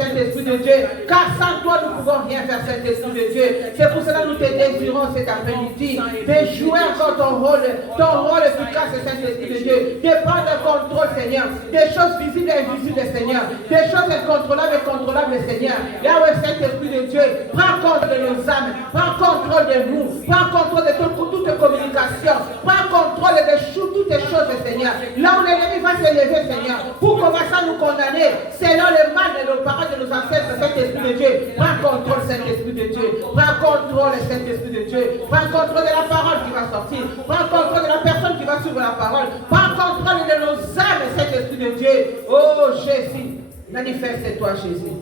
Saint-Esprit de Dieu, car sans toi, nous ne pouvons rien faire, Saint-Esprit de Dieu. C'est pour cela que nous te désirons cet après-midi de jouer encore ton rôle efficace, Saint-Esprit de Dieu, de prendre le contrôle, Seigneur, des choses visibles et invisibles, Seigneur, des choses incontrôlables et contrôlables, Seigneur. Yahweh, Saint-Esprit de Dieu, prends contrôle de nos âmes, prends contrôle de nous, prends contrôle de toute communication, prends contrôle de toutes les choses, Seigneur. Là où l'ennemi va se lever, Seigneur, pour commencer à nous condamner, selon le mal de nos parents, de nos ancêtres, Saint-Esprit de Dieu, prends contrôle, Saint-Esprit de Dieu, prends contrôle, Saint-Esprit de Dieu, prends contrôle de la parole qui va sortir, prends contrôle de la personne qui va suivre la parole, prends contrôle de nos âmes, Saint-Esprit de Dieu. Oh Jésus, manifeste-toi, Jésus.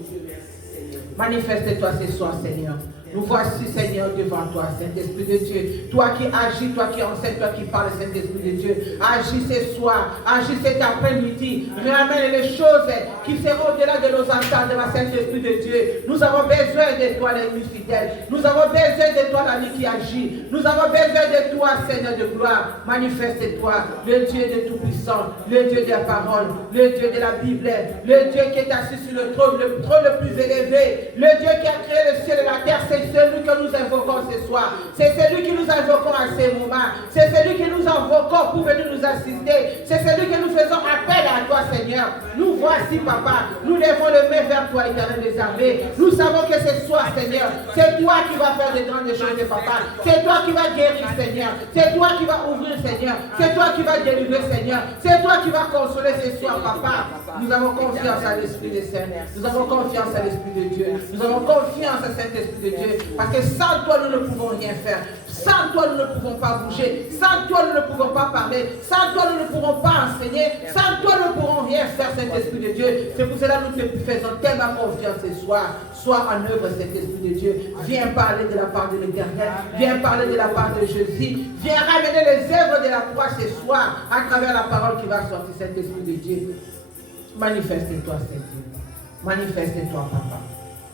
Manifeste-toi ce soir, Seigneur. Nous voici, Seigneur, devant toi, Saint-Esprit de Dieu. Toi qui agis, toi qui enseignes, toi qui parles, Saint-Esprit de Dieu. Agis ce soir, agis cet après-midi. Ramène les choses qui seront au-delà de nos entendements, Saint-Esprit de Dieu. Nous avons besoin de toi, l'ennemi fidèle. Nous avons besoin de toi, l'ami qui agit. Nous avons besoin de toi, Seigneur de gloire. Manifeste-toi, le Dieu de Tout-Puissant, le Dieu de la parole, le Dieu de la Bible, le Dieu qui est assis sur le trône le plus élevé, le Dieu qui a créé le ciel et la terre. C'est celui que nous invoquons ce soir. C'est celui que nous invoquons à ces moments. C'est celui que nous invoquons pour venir nous assister. C'est celui que nous faisons appel à toi, Seigneur. Nous voici, Papa. Nous levons le main vers toi, Éternel des armées. Nous savons que ce soir, Seigneur, c'est toi qui vas faire de grandes choses, Papa. C'est toi qui vas guérir, Seigneur. C'est toi qui vas ouvrir, Seigneur. C'est toi qui vas délivrer, Seigneur. C'est toi qui vas consoler ce soir, Papa. Nous avons confiance à l'Esprit des Saints. Nous avons confiance à l'Esprit de Dieu. Nous avons confiance à Saint-Esprit de Dieu. Parce que sans toi, nous ne pouvons rien faire. Sans toi, nous ne pouvons pas bouger. Sans toi, nous ne pouvons pas parler. Sans toi, nous ne pourrons pas enseigner. Sans toi, nous ne pourrons rien faire, Saint-Esprit de Dieu. C'est pour cela que nous te faisons tellement confiance ce soir. Sois en œuvre, Saint-Esprit de Dieu. Viens parler de la part de l'Éternel. Viens parler de la part de Jésus. Viens ramener les œuvres de la croix ce soir à travers la parole qui va sortir, Saint-Esprit de Dieu. Manifeste-toi, Seigneur. Manifeste-toi, Papa.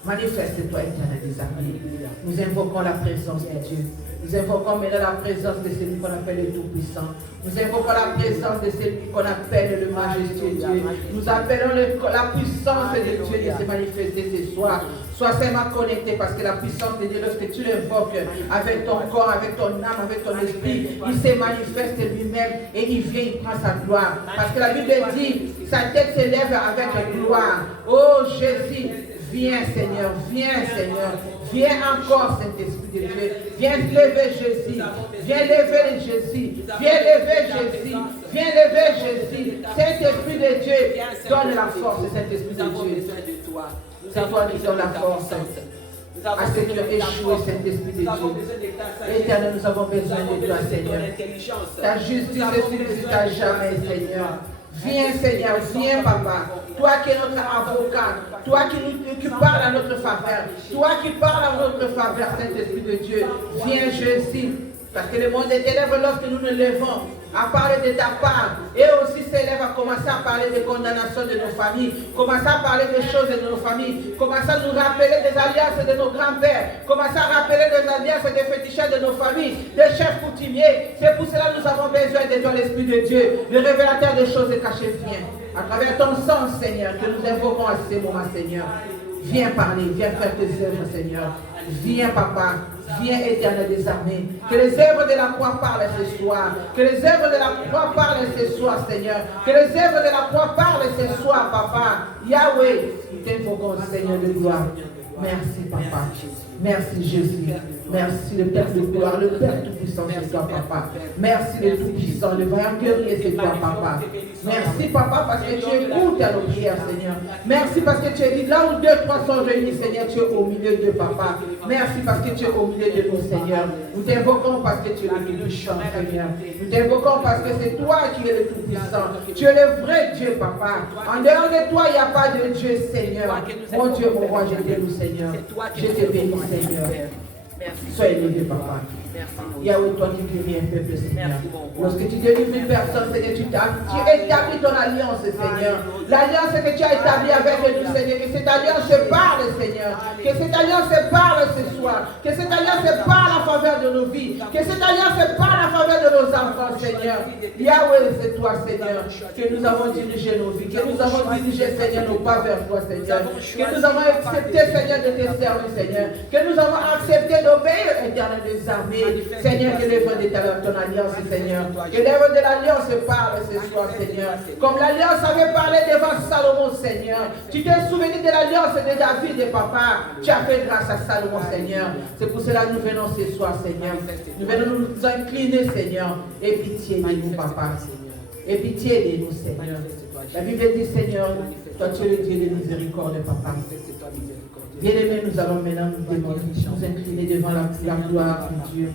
Manifeste-toi, Éternel des armées. Nous invoquons la présence de Dieu. Nous invoquons maintenant la présence de celui qu'on appelle le Tout-Puissant. Nous invoquons la présence de celui qu'on appelle le Majestueux Dieu. Nous appelons la puissance de Dieu de se manifester ce soir. Sois seulement connecté parce que la puissance de Dieu, lorsque tu l'invoques avec ton corps, avec ton âme, avec ton esprit, il se manifeste lui-même et il vient, il prend sa gloire. Parce que la Bible dit, sa tête s'élève avec gloire. Oh Jésus, viens Seigneur, viens Seigneur. Viens encore, Saint-Esprit de Dieu. Viens lever Jésus. Viens lever Jésus. Viens lever Jésus. Viens lever Jésus. Saint-Esprit de Dieu, donne la force, Saint-Esprit de Dieu. C'est toi qui donnes la force à ce qui a échoué, Saint-Esprit de Dieu. Éternel, nous avons besoin de toi, Seigneur. Ta justice est à jamais, Seigneur. Viens, Seigneur, viens, Papa. Toi qui es notre avocat, toi qui parles à notre faveur, toi qui parles à notre faveur, Saint-Esprit de Dieu, viens, Jésus. Parce que le monde est ténèbres lorsque nous nous levons à parler de ta part, et aussi s'élève à commencer à parler de condamnation de nos familles, commencer à parler des choses de nos familles, commencer à nous rappeler des alliances de nos grands-pères, commencer à rappeler des alliances des féticheurs de nos familles, des chefs coutumiers. C'est pour cela que nous avons besoin de toi, l'Esprit de Dieu, le révélateur des choses cachées. Viens, à travers ton sang, Seigneur, que nous invoquons à ces moments, Seigneur. Viens parler, viens faire tes œuvres, Seigneur. Viens, Papa. Viens, Éternel des armées. Que les œuvres de la croix parlent ce soir. Que les œuvres de la croix parlent ce soir, Seigneur. Que les œuvres de la croix parlent ce soir, Papa. Yahweh, nous t'invoquons, Seigneur de gloire. Merci, Papa. Merci, Jésus. Merci, le Père de gloire, le Père tout-puissant, c'est toi, Papa. Merci, le tout-puissant, le vaillant guerrier, c'est toi, Papa. Merci, Papa, parce que tu écoutes à nos prières, Seigneur. Merci parce que tu es dit, là où 2, 3 sont réunis, Seigneur, tu es au milieu de Papa. Merci parce que tu es au milieu de nous, Seigneur. Nous t'invoquons parce que tu es le tout-puissant, Seigneur. Nous t'invoquons parce que c'est toi qui es le tout-puissant. Tu es le vrai Dieu, Papa. En dehors de toi, il n'y a pas de Dieu, Seigneur. Mon Dieu, mon roi, je te loue, Seigneur. Je te bénis, Seigneur. Sois élevé, Papa. Yahweh, toi qui guéris un peuple, Seigneur. Lorsque tu délivres une personne, Seigneur, tu établis ton alliance, Seigneur. L'alliance que tu as établie avec nous, Seigneur. Que cette alliance se parle, Seigneur. Que cette alliance se parle ce soir. Que cette alliance se parle en faveur de nos vies. Que cette alliance parle en faveur de nos enfants, Seigneur. Yahweh, c'est toi, Seigneur, que nous avons dirigé nos vies, que nous avons dirigé, Seigneur, nos pas vers toi, Seigneur. Que nous avons accepté, Seigneur, de te servir, Seigneur. Que nous avons accepté d'obéir, Éternel des armées. Seigneur, que l'œuvre de ton alliance, Seigneur. Que l'œuvre de l'alliance parle ce soir, Seigneur. Comme l'alliance avait parlé devant Salomon, Seigneur. Tu t'es souvenu de l'alliance de David et papa. Tu as fait grâce à Salomon, Seigneur. C'est pour cela que nous venons ce soir, Seigneur. Nous venons nous incliner, Seigneur. Et pitié de nous, papa. Et pitié de nous, Seigneur. La Bible dit, Seigneur, toi tu es le Dieu de miséricorde, papa. Bien-aimés, nous allons maintenant nous incliner devant la gloire de Dieu.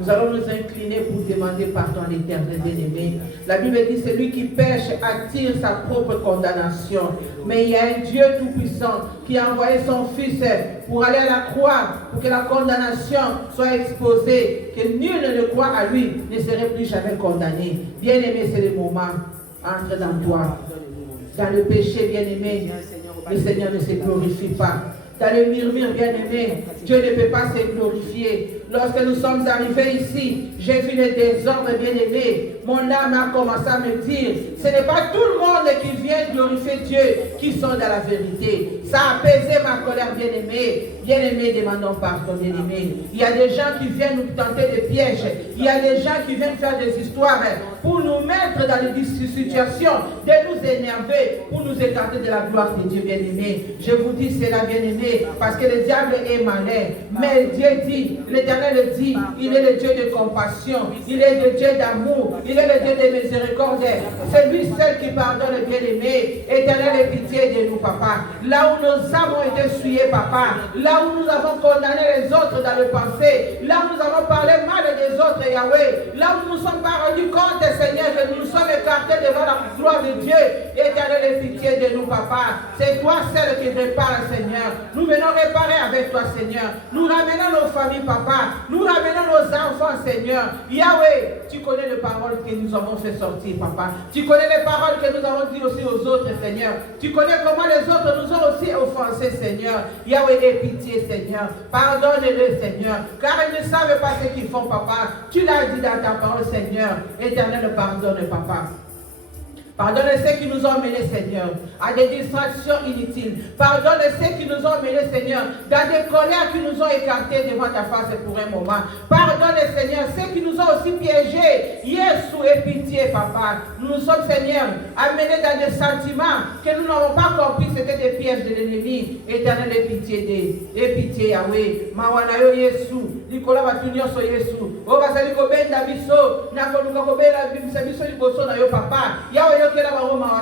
Nous allons nous incliner pour demander pardon à l'Éternel, bien-aimé. La Bible dit, celui qui pêche attire sa propre condamnation. Mais il y a un Dieu tout-puissant qui a envoyé son Fils pour aller à la croix, pour que la condamnation soit exposée, que nul ne le croit à lui, ne serait plus jamais condamné. Bien-aimé, c'est le moment. Entre dans toi. Dans le péché, bien-aimé, le Seigneur ne se glorifie pas. Dans le murmure, bien-aimé, Dieu ne peut pas se glorifier. Lorsque nous sommes arrivés ici, j'ai vu le désordre, bien-aimé. Mon âme a commencé à me dire, ce n'est pas tout le monde qui vient glorifier Dieu qui sont dans la vérité. Ça a apaisé ma colère, bien-aimé. Bien-aimé, demandons pardon, bien-aimé. Il y a des gens qui viennent nous tenter des pièges. Il y a des gens qui viennent faire des histoires pour nous mettre dans des situations, de nous énerver, pour nous écarter de la gloire de Dieu, bien-aimé. Je vous dis cela, bien-aimé, parce que le diable est malin. Mais Dieu dit, l'Éternel dit, il est le Dieu de compassion, il est le Dieu d'amour, il est le Dieu de miséricorde. C'est lui seul qui pardonne, bien-aimé. Éternel, aie pitié de nous, papa. Là où nos âmes ont été souillées, papa, là où nous avons condamné les autres dans le passé, là où nous avons parlé mal des autres, Yahweh, là où nous ne nous sommes pas rendus compte, Seigneur, que nous nous sommes écartés devant la gloire de Dieu. Éternel, aie pitié de nous, papa. C'est toi seul qui répares, Seigneur. Nous venons réparer avec toi, Seigneur. Nous ramenons nos familles, papa. Nous ramenons nos enfants, Seigneur. Yahweh, tu connais les paroles que nous avons fait sortir, papa. Tu connais les paroles que nous avons dit aussi aux autres, Seigneur. Tu connais comment les autres nous ont aussi offensés, Seigneur. Yahweh, aie pitié, Seigneur. Pardonne-le, Seigneur. Car ils ne savent pas ce qu'ils font, papa. Tu l'as dit dans ta parole, Seigneur. Éternel, pardonne, papa. Pardonne ceux qui nous ont menés, Seigneur, à des distractions inutiles. Pardonne ceux qui nous ont menés, Seigneur, dans des colères qui nous ont écartés devant ta face pour un moment. Pardonne, Seigneur, ceux qui nous ont aussi piégés. Yesu, aie pitié, papa. Nous nous sommes, Seigneur, amenés dans des sentiments que nous n'avons pas compris, c'était des pièges de l'ennemi. Éternel, aie pitié, Yahweh. Mawanayo Yesu, Nicolas Batunio so Yesu. Obasali kobenda biso, nakoluka kobela biso liboso na yo, papa. Yahweh,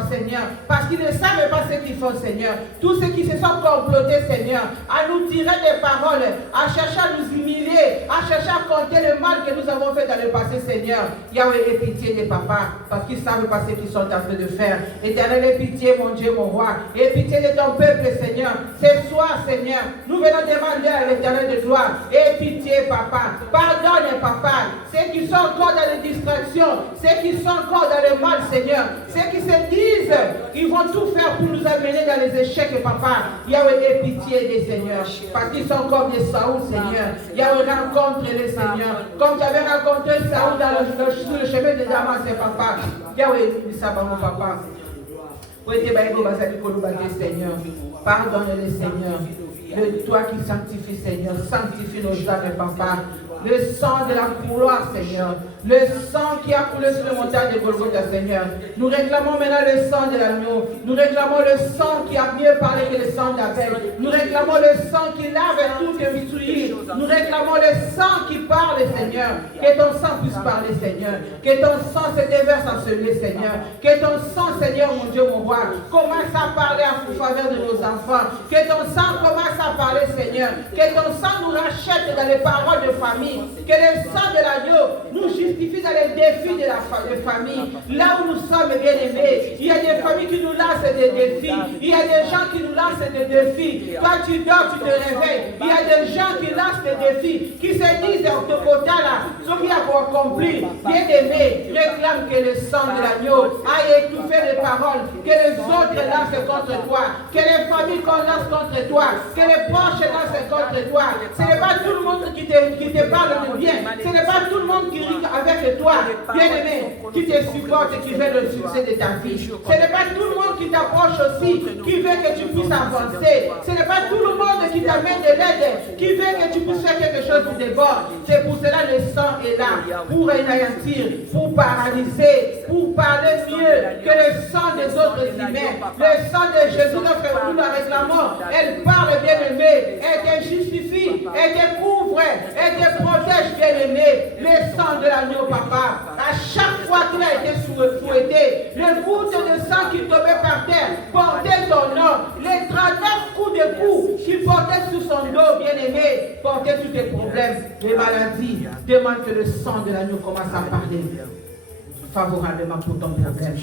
Seigneur, parce qu'ils ne savent pas ce qu'ils font, Seigneur. Tous ceux qui se sont complotés, Seigneur, à nous tirer des paroles, à chercher à nous humilier, à chercher à compter le mal que nous avons fait dans le passé, Seigneur. Yahweh, aie pitié des papas, parce qu'ils ne savent pas ce qu'ils sont en train de faire. Éternel, aie pitié, mon Dieu, mon roi. Aie pitié de ton peuple, Seigneur. Ce soir, Seigneur, nous venons demander à l'Éternel de gloire. Aie pitié, papa. Pardonne, papa. Ceux qui sont encore dans les distractions, ceux qui sont encore dans le mal, Seigneur. Ceux qui se disent, ils vont tout faire pour nous amener dans les échecs, papa. Yahweh, aie pitié des seigneurs, parce qu'ils sont comme des Saoul, Seigneur. Yahweh, rencontre-les, Seigneur. Comme tu avais rencontré Saoul sur le chemin de Damas, papa. Yahweh, nous savons, papa. Seigneur. Pardonne-les, Seigneur. Le toi qui sanctifie, Seigneur. Sanctifie nos âmes, papa. Le sang de la couloir, Seigneur. Le sang qui a coulé sur le montagne de Golgotha, Seigneur. Nous réclamons maintenant le sang de l'agneau. Nous réclamons le sang qui a mieux parlé que le sang d'Abel. Nous réclamons le sang qui lave tout et souillé. Nous réclamons le sang qui parle, Seigneur. Que ton sang puisse parler, Seigneur. Que ton sang se déverse en ce lieu, Seigneur. Que ton sang, Seigneur, mon Dieu, mon roi, commence à parler en faveur de nos enfants. Que ton sang commence à parler, Seigneur. Que ton sang nous rachète dans les paroles de famille. Que le sang de l'agneau nous justifie dans les défis de la famille. Là où nous sommes bien-aimés, il y a des familles qui nous lancent des défis. Il y a des gens qui nous lancent des défis. Quand tu dors, tu te réveilles. Il y a des gens qui lancent des défis, qui se disent de côté là, ce qui a pour accomplir. Bien-aimés, réclame que le sang de l'agneau aille étouffer les paroles, que les autres lancent contre toi, que les familles qu'on lance contre toi, que les proches lancent contre toi. Ce n'est pas tout le monde qui te parle de bien. Ce n'est pas tout le monde qui rit avec toi, bien-aimé, qui te supporte et qui veut le succès de ta vie. Ce n'est pas tout le monde qui t'approche aussi, qui veut que tu puisses avancer. Ce n'est pas tout le monde qui t'amène de l'aide, qui veut que tu puisses faire quelque chose qui déborde. C'est pour cela le sang est là, pour anéantir, pour paralyser, pour parler mieux que le sang des autres humains. Le sang de Jésus, notre frère, nous la réclamons. Elle parle, bien-aimé, elle te justifie, elle te couvre, elle te protège, bien-aimé. Le sang de l'agneau, papa. À chaque fois qu'il a été fouetté, le goutte de sang qui tombait par terre portait ton nom. Les 39 coups de coups qui portaient sur son dos, bien-aimé, portaient tous tes problèmes, les maladies. Demande que le sang de l'agneau commence à parler favorablement pour ton problème.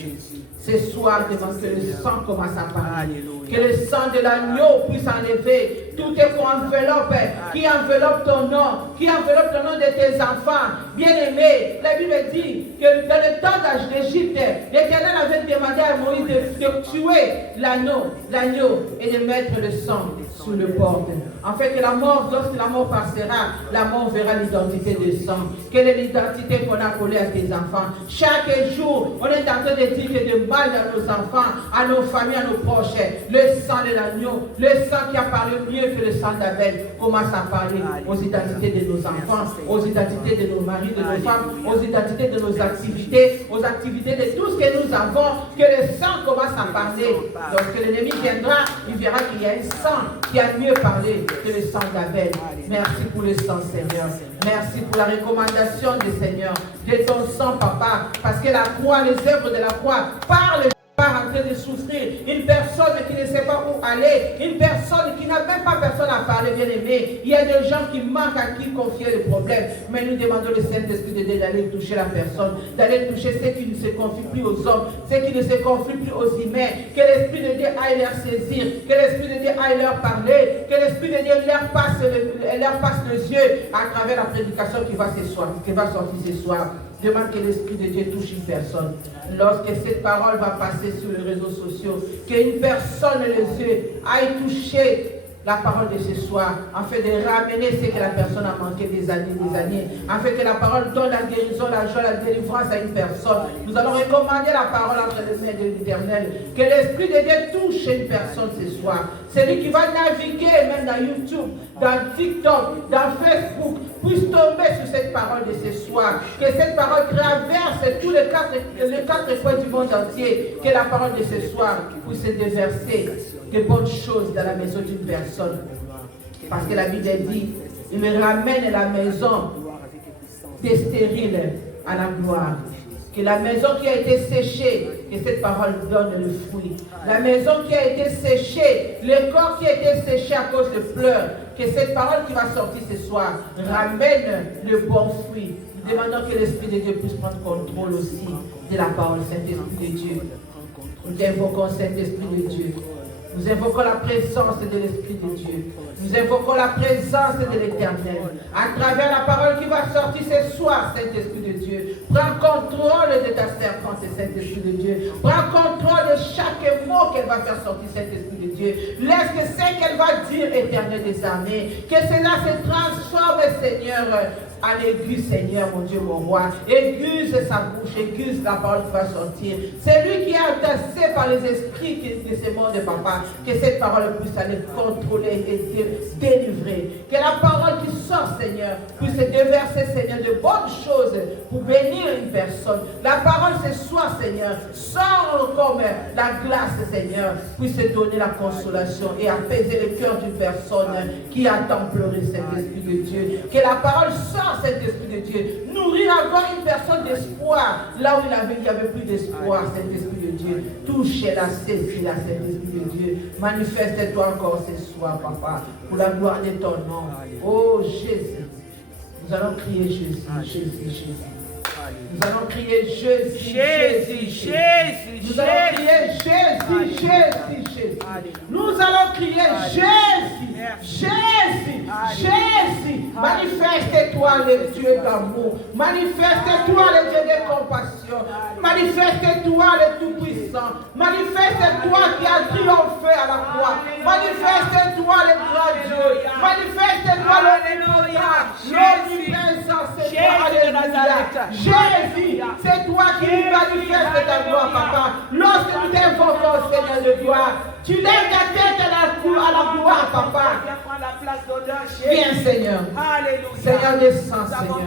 Ce soir, demande que le sang commence à parler. Que le sang de l'agneau puisse enlever tout enveloppe qui enveloppe ton nom, qui enveloppe le nom de tes enfants. Bien-aimés, la Bible dit que dans le temps d'Égypte, l'Éternel avait demandé à Moïse de tuer l'agneau et de mettre le sang sur le porte. En fait, que la mort, lorsque la mort passera, la mort verra l'identité du sang. Quelle est l'identité qu'on a collée à tes enfants? Chaque jour, on est en train de dire que de mal à nos enfants, à nos familles, à nos proches. Le sang de l'agneau, le sang qui a parlé mieux que le sang d'Abel, commence à parler aux identités de nos enfants, aux identités de nos maris, de nos femmes, aux identités de nos activités, aux activités de tout ce que nous avons, que le sang commence à parler. Lorsque l'ennemi viendra, il verra qu'il y a un sang qui a mieux parlé que le sang d'Abel. Merci pour le sang, Seigneur. Merci pour la recommandation du Seigneur, de ton sang, papa, parce que la croix, les œuvres de la croix parlent. En train de souffrir, une personne qui ne sait pas où aller, une personne qui n'a même pas personne à parler, bien aimé. Il y a des gens qui manquent à qui confier le problème, mais nous demandons le Saint-Esprit de Dieu d'aller toucher la personne, d'aller toucher ceux qui ne se confient plus aux hommes, ceux qui ne se confient plus aux humains, que l'Esprit de Dieu aille leur saisir, que l'Esprit de Dieu aille leur parler, que l'Esprit de Dieu leur passe les yeux à travers la prédication qui va sortir ce soir. Demande que l'Esprit de Dieu touche une personne. Lorsque cette parole va passer sur les réseaux sociaux, qu'une personne, les yeux, aille toucher la parole de ce soir, afin de ramener ce que la personne a manqué des années, afin que la parole donne la guérison, la joie, la délivrance à une personne. Nous allons recommander la parole entre les mains de l'Éternel. Que l'Esprit de Dieu touche une personne ce soir. Celui qui va naviguer même dans YouTube, dans TikTok, dans Facebook, puisse tomber sur cette parole de ce soir. Que cette parole traverse tous les quatre coins du monde entier. Que la parole de ce soir puisse déverser de bonnes choses dans la maison d'une personne. Parce que la Bible dit, il ramène la maison des stériles à la gloire. Que la maison qui a été séchée, que cette parole donne le fruit. La maison qui a été séchée, le corps qui a été séché à cause de pleurs, que cette parole qui va sortir ce soir ramène le bon fruit. Nous demandons que l'Esprit de Dieu puisse prendre contrôle aussi de la parole, Saint-Esprit de Dieu. Nous invoquons Saint-Esprit de Dieu. Nous invoquons la présence de l'Esprit de Dieu. Nous invoquons la présence de l'Éternel. À travers la parole qui va sortir ce soir, Saint-Esprit de Dieu. Prends contrôle de ta servante, Saint-Esprit de Dieu. Prends contrôle de chaque mot qu'elle va faire sortir, Saint-Esprit de Dieu. Laisse que ce qu'elle va dire, Éternel des armées, que cela se transforme, Seigneur, en aiguise, Seigneur, mon Dieu, mon roi. Aiguise sa bouche, aiguise la parole qui va sortir. C'est lui qui est entassé par les esprits de ce monde, papa. Que cette parole puisse aller contrôler et délivrer. Que la parole qui sort, Seigneur, puisse déverser, Seigneur, de bonnes choses pour bénir une personne. La parole ce soir, Seigneur, sort comme la glace, Seigneur, puisse donner la consolation et apaiser le cœur d'une personne qui attend pleurer, Saint-Esprit de Dieu. Que la parole sorte, Saint-Esprit de Dieu, nourrir encore une personne d'espoir, là où il n'y avait plus d'espoir, Saint-Esprit de Dieu. Touchez-la, saisis-la, Saint-Esprit de Dieu. Manifeste-toi encore ce soir, papa, pour la gloire de ton nom. Oh Jésus, nous allons crier Jésus, Jésus, Jésus. Nous allons crier Jésus, Jésus, Jésus. Nous allons crier Jésus, Jésus, Jésus. Nous allons crier Jésus, Jésus, Jésus. Manifeste-toi le Dieu d'amour. Manifeste-toi le Dieu de compassion. Manifeste-toi le Tout-Puissant. Manifeste-toi qui a triomphé à la croix. Manifeste-toi le grand Dieu. Manifeste-toi le Omnipotent. Jésus, c'est toi qui nous manifestes ta gloire, papa. Lorsque nous t'invoquons, Seigneur de gloire, tu lèves ta tête à la gloire, papa. Viens, Seigneur. Seigneur, descends, Seigneur.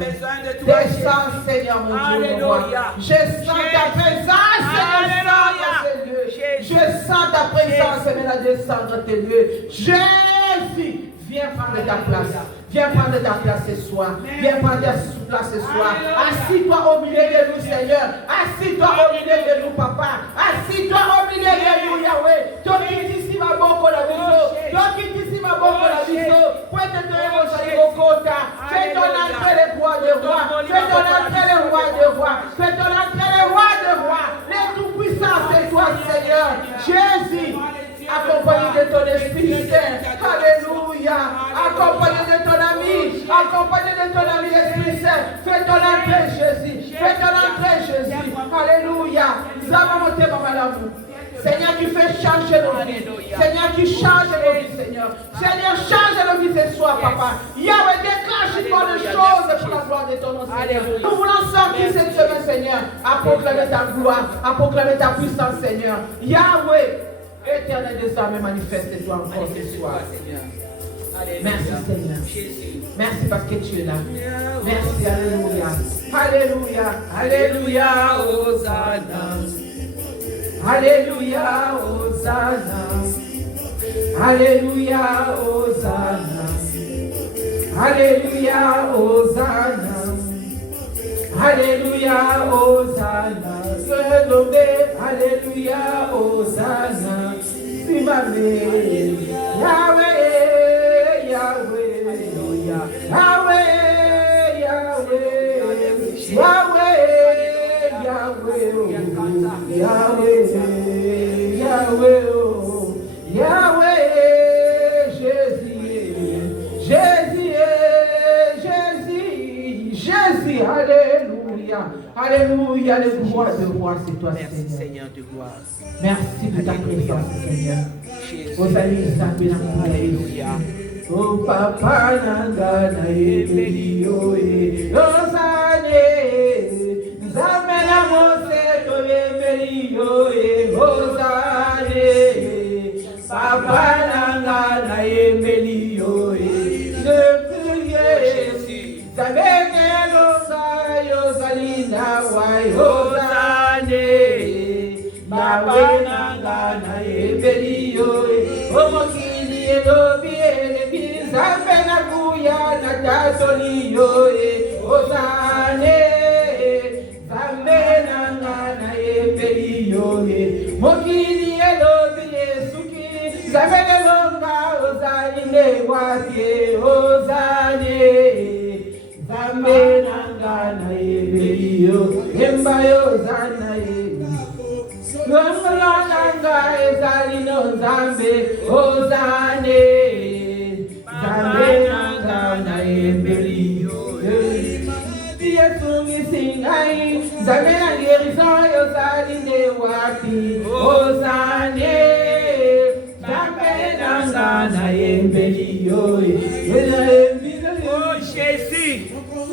Descends, Seigneur, mon Dieu, mon roi. Je sens ta présence, Seigneur, dans ces lieux. Je sens ta présence, Seigneur, descendre dans tes lieux. Jésus, viens prendre ta place. Viens prendre ta place ce soir. Viens prendre ta place ce soir. Assis-toi au milieu de nous, Seigneur. Assis-toi au milieu de nous, papa. Assis-toi au milieu de nous, Yahweh. Toi qui dis ma boko la biso. Toi qui dis ma boko la biso. Point de te fais ton entrée les rois de rois. Fais ton entrée les rois de rois. Fais ton entrée les rois de rois. Les tout-puissants, c'est toi, Seigneur. Jésus. Accompagné de ton Esprit Saint. Alléluia. Accompagné de ton ami. Accompagné de ton ami Esprit Saint. Fais ton entrée, Jésus. Fais ton entrée, Jésus. Alléluia. Nous avons monté, maman l'amour. Seigneur, qui fait changer nos vies. Seigneur, qui change nos vies, Seigneur. Seigneur, change nos vies ce soir, papa. Yahweh, déclenche une bonne chose pour la gloire de ton nom, Seigneur. Nous voulons sortir cette semaine, Seigneur, à proclamer ta gloire, à proclamer ta puissance, Seigneur. Yahweh, éternel des armées, manifeste-toi encore ce soir. Merci, Seigneur. Merci parce que tu es là. Merci, alléluia. Alléluia, alléluia, Hosanna. Alléluia, Hosanna. Alléluia, Hosanna. Alléluia, Hosanna. Alléluia, Hosanna. Alléluia, Hosanna. Yahweh, Yahweh, Yahweh, Yahweh, Yahweh, Yahweh, Yahweh, Yahweh, Jésus, Jésus, Jésus, Jésus, alléluia, alléluia, les gloires de roi, c'est toi, Seigneur de gloire. Merci de ta présence, Seigneur. Aux amis, alléluia. Oh papa nanga na ebelio e Osane Zamena mose to ebelio e Osane Papa nanga na ebelio e Zamena losa yosalina wai Osane Papa nanga na ebelio e Omokili elobi Zambena kuya na tatoliyo e Osane Zambena na ebeliyo e Mokili elobi esuki Zambena longa Osane wake Osane Zambena na ebeliyo Embayo zana e Lomolanga ezalino Zambe Osane Zambenanga na ebelio Yesu ngisingai Zambena guérison yosaline waki Osane Zambenanga na ebelio Oh Jésus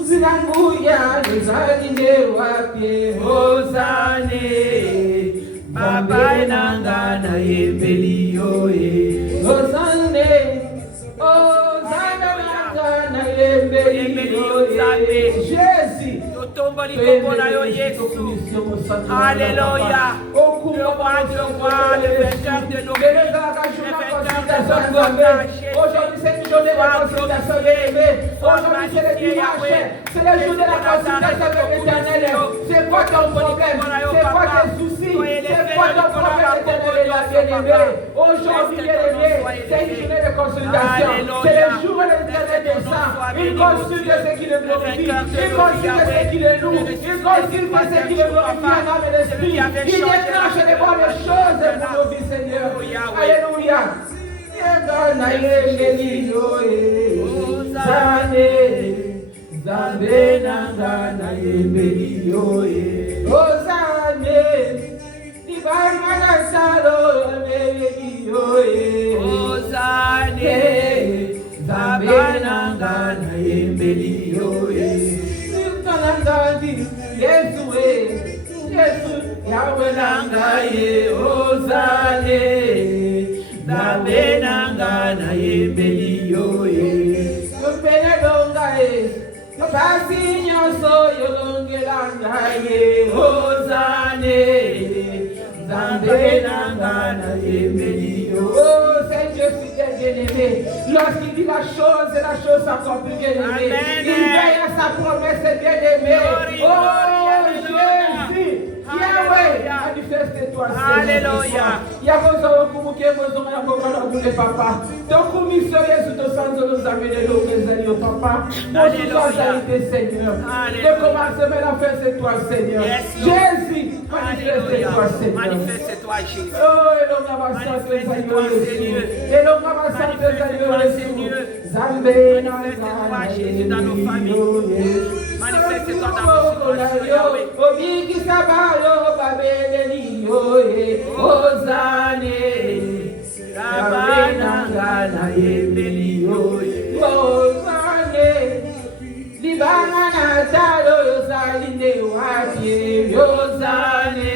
Zinanguya yosaline waki Osane Zambenanga na ebelio Osane Jésus, alléluia. Le roi de roi, le vainqueur de nos vies, le vainqueur de notre voyage. Aujourd'hui, c'est une journée de consultation. Aujourd'hui, c'est le dimanche. C'est le jour de la consultation avec l'Éternel. C'est quoi ton problème? C'est quoi tes soucis? C'est quoi ton problème, Éternel, la bien-aimée? Aujourd'hui, bien-aimé, c'est une journée de consultation. C'est le jour où l'Éternel descend. Il consulte ce qui le glorifie. Il consulte ce qui le loue. Il consulte ce qui le glorifie en âme et l'esprit. Il déclenche les bonnes choses pour nos vies, Seigneur. Alléluia. Zambenanga na ebelio Yesu, Yahweh nangaye ozane, Nzambe nangana yembeliyoye. Yopele dongaye, Pasi nyonso yolongela ngaye ozane, Nzambe nangana yembeliyoye. Oh, c'est Dieu si tu es bien-aimé. Lorsqu'il dit la chose s'accomplit bien-aimé. Il veille à sa promesse bien-aimé. Oh, Jésus. Yahweh, manifeste-toi, Alléluia. Yahweh, okumuke mozonga ya kokala kule papa. Tokumiso Yesu tosanzo nous amener le présent papa. Pour toi, Seigneur. Le commencement la fin c'est toi, Seigneur. Jésus, manifeste-toi, Seigneur. Manifeste-toi, Jésus. Oh, et l'homme va s'entendre, Seigneur. Et l'homme va s'entendre, Seigneur. Zambé, manifeste-toi, Jésus, dans nos familles. Manifeste-toi dans nos situations, Yahweh. Obiki sabayo babeleli yoye ozane Rabanangana yembeli yoye ozane Libanga na talo yosalinde wapye yozane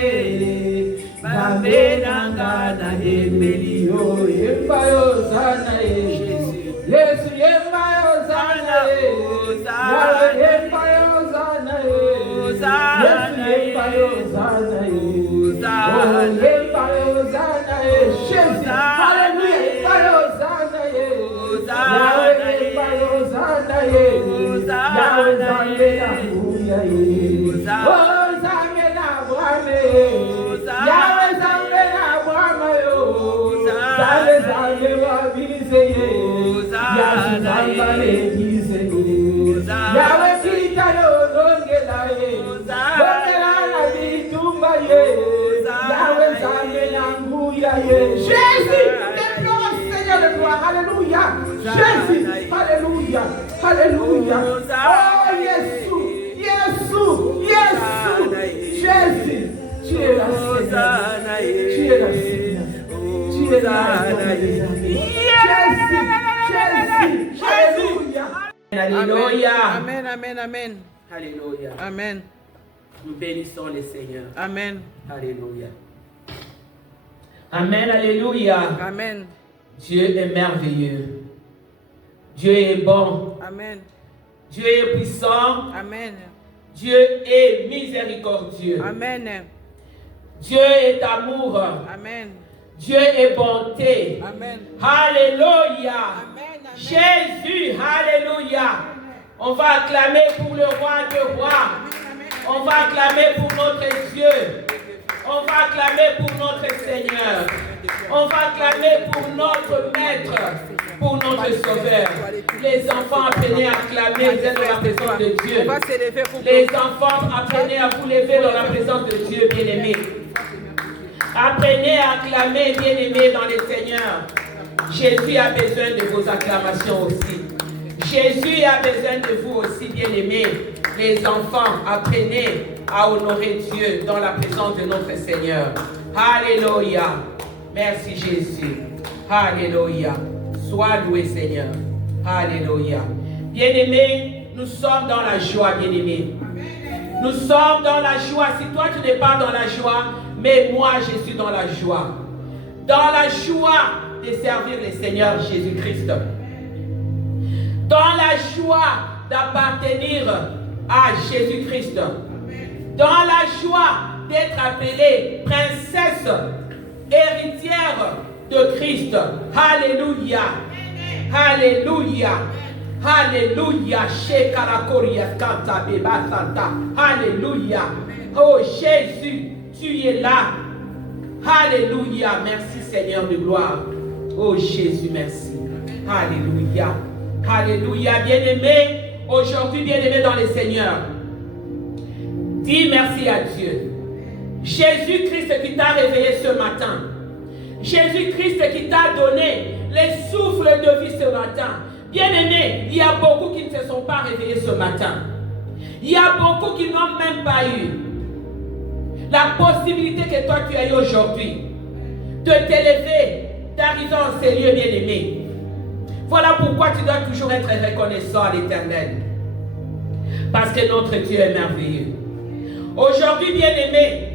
Rabanangana yembeli yoye yozana Yesu yemba yozana yemba yozana Jésus, déplore, Seigneur de gloire, alléluia. Jésus, alléluia, alléluia. Oh, Jésus, Jésus, tu es là, Seigneur. Tu es là, Seigneur. Tu es là, Jésus, alléluia. Alléluia. Amen, amen, amen. Alléluia. Amen. Nous bénissons le Seigneur. Amen. Alléluia. Amen, alléluia. Amen. Dieu est merveilleux. Dieu est bon. Amen. Dieu est puissant. Amen. Dieu est miséricordieux. Amen. Dieu est amour. Amen. Dieu est bonté. Amen. Alléluia. Amen. Jésus, alléluia. On va acclamer pour le roi de rois. On va acclamer pour notre Dieu. On va acclamer pour notre Seigneur. On va acclamer pour notre Maître, pour notre Sauveur. Les enfants, apprenez à acclamer dans la présence de Dieu. Les enfants, apprenez à vous lever dans la présence de Dieu, bien-aimé. Apprenez à acclamer, bien-aimé, dans le Seigneur. Jésus a besoin de vos acclamations aussi. Jésus a besoin de vous aussi, bien-aimés. Les enfants, apprenez à honorer Dieu dans la présence de notre Seigneur. Alléluia. Merci Jésus. Alléluia. Sois loué, Seigneur. Alléluia. Bien-aimés, nous sommes dans la joie, bien-aimés. Nous sommes dans la joie. Si toi tu n'es pas dans la joie, mais moi je suis dans la joie. Dans la joie de servir le Seigneur Jésus-Christ. Dans la joie d'appartenir à Jésus-Christ. Dans la joie d'être appelée princesse héritière de Christ. Alléluia. Alléluia. Alléluia. Alléluia. Oh Jésus, tu es là. Alléluia. Merci Seigneur de gloire. Oh Jésus, merci. Alléluia. Alléluia. Bien-aimé, aujourd'hui bien-aimé dans le Seigneur. Dis merci à Dieu. Jésus-Christ qui t'a réveillé ce matin. Jésus-Christ qui t'a donné les souffles de vie ce matin. Bien-aimé, il y a beaucoup qui ne se sont pas réveillés ce matin. Il y a beaucoup qui n'ont même pas eu la possibilité que toi tu as eu aujourd'hui de t'élever, d'arriver en ces lieux bien-aimés. Voilà pourquoi tu dois toujours être reconnaissant à l'Éternel. Parce que notre Dieu est merveilleux. Aujourd'hui, bien-aimés,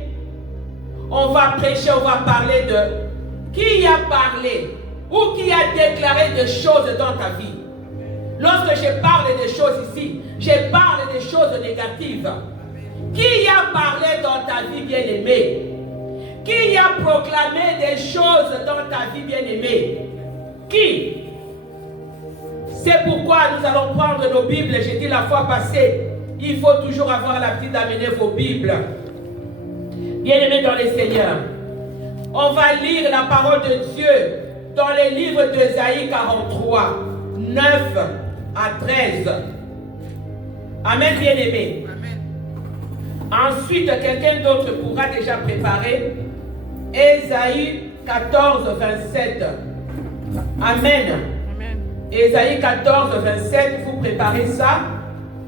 on va prêcher, on va parler de qui a parlé ou qui a déclaré des choses dans ta vie. Lorsque je parle des choses ici, je parle des choses négatives. Qui a parlé dans ta vie, bien-aimé? Qui a proclamé des choses dans ta vie, bien-aimé? Qui? C'est pourquoi nous allons prendre nos Bibles. J'ai dit la fois passée, il faut toujours avoir l'habitude d'amener vos Bibles. Bien-aimés dans les Seigneurs, on va lire la parole de Dieu dans les livres d'Ésaïe 43, 9 à 13. Amen, bien-aimés. Ensuite, quelqu'un d'autre pourra déjà préparer Ésaïe 14, 27. Amen. Ésaïe 14, 27, vous préparez ça.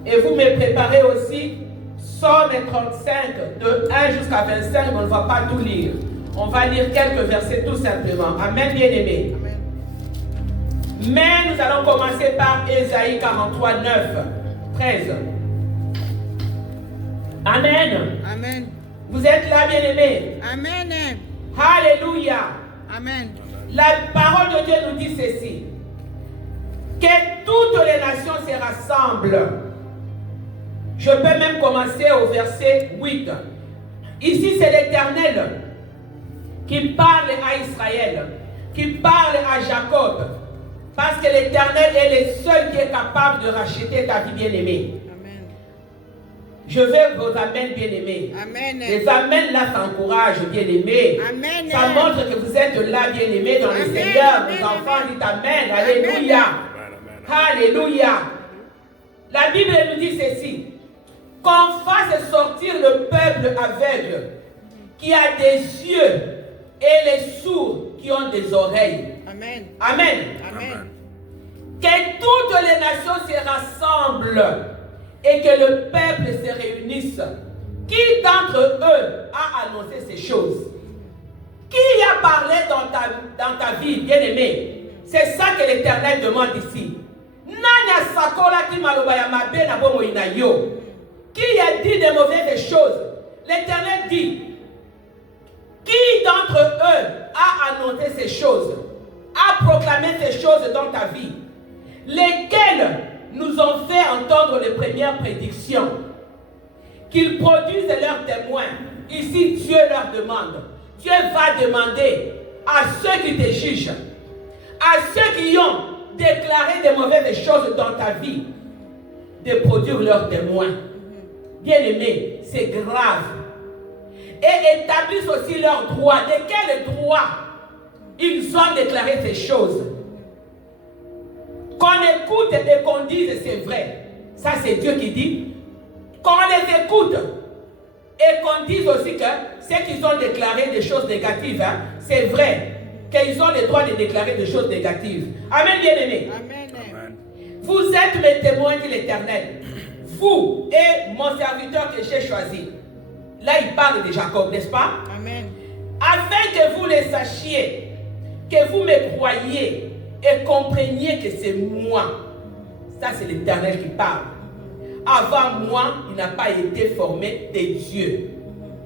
Et vous me préparez aussi Psaume 35, de 1 jusqu'à 25, mais on ne va pas tout lire. On va lire quelques versets tout simplement. Amen, bien-aimés. Mais nous allons commencer par Ésaïe 43, 9, 13. Amen. Amen. Vous êtes là, bien-aimés? Amen. Alléluia. Amen. La parole de Dieu nous dit ceci. Que toutes les nations se rassemblent. Je peux même commencer au verset 8. Ici, c'est l'Éternel qui parle à Israël, qui parle à Jacob. Parce que l'Éternel est le seul qui est capable de racheter ta vie, bien-aimée. Je veux vos amens, bien-aimés. Amen. Les amens là, ça encourage, bien-aimés. Amen. Ça montre que vous êtes là, bien-aimés, dans le Amen. Seigneur. Amen. Vos enfants disent Amen. Amen. Alléluia. Alléluia. La Bible nous dit ceci. Qu'on fasse sortir le peuple aveugle, qui a des yeux, et les sourds qui ont des oreilles. Amen. Amen. Amen. Que toutes les nations se rassemblent et que le peuple se réunisse. Qui d'entre eux a annoncé ces choses? Qui a parlé dans ta vie, bien-aimé? C'est ça que l'Éternel demande ici. Qui a dit des mauvaises choses? L'Éternel dit. Qui d'entre eux a annoncé ces choses? A proclamé ces choses dans ta vie? Lesquels nous ont fait entendre les premières prédictions? Qu'ils produisent leurs témoins. Ici, Dieu leur demande. Dieu va demander à ceux qui te jugent, à ceux qui ont déclaré des mauvaises choses dans ta vie, de produire leurs témoins. Bien-aimés, c'est grave. Et établissent aussi leurs droits. De quels droits ils ont déclaré ces choses? Qu'on écoute et qu'on dise c'est vrai. Ça, c'est Dieu qui dit. Qu'on les écoute et qu'on dise aussi que ceux qui ont déclaré des choses négatives, hein, c'est vrai qu'ils ont le droit de déclarer des choses négatives. Amen, bien-aimés. Amen. Vous êtes mes témoins, dit l'Éternel. Vous et mon serviteur que j'ai choisi. Là, il parle de Jacob, n'est-ce pas? Amen. Afin que vous le sachiez, que vous me croyiez et compreniez que c'est moi. Ça, c'est l'Éternel qui parle. Avant moi, il n'a pas été formé des dieux.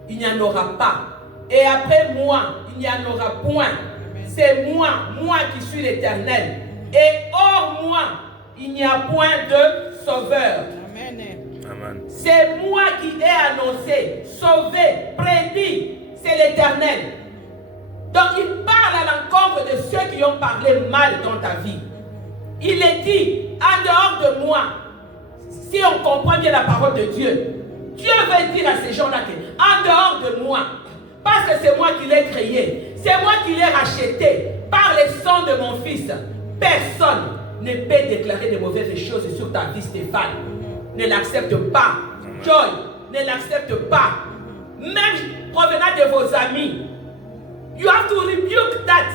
Il n'y en aura pas. Et après moi, il n'y en aura point. C'est moi qui suis l'Éternel. Et hors moi, il n'y a point de sauveur. Amen. C'est moi qui ai annoncé, sauvé, prédit. C'est l'Éternel. Donc il parle à l'encontre de ceux qui ont parlé mal dans ta vie. Il est dit, en dehors de moi, si on comprend bien la parole de Dieu, Dieu veut dire à ces gens-là que, en dehors de moi, parce que c'est moi qui l'ai créé, c'est moi qui l'ai racheté par le sang de mon fils, personne ne peut déclarer de mauvaises choses sur ta vie, Stéphane. Ne l'accepte pas. Joy, ne l'accepte pas. Même provenant de vos amis. You have to rebuke that.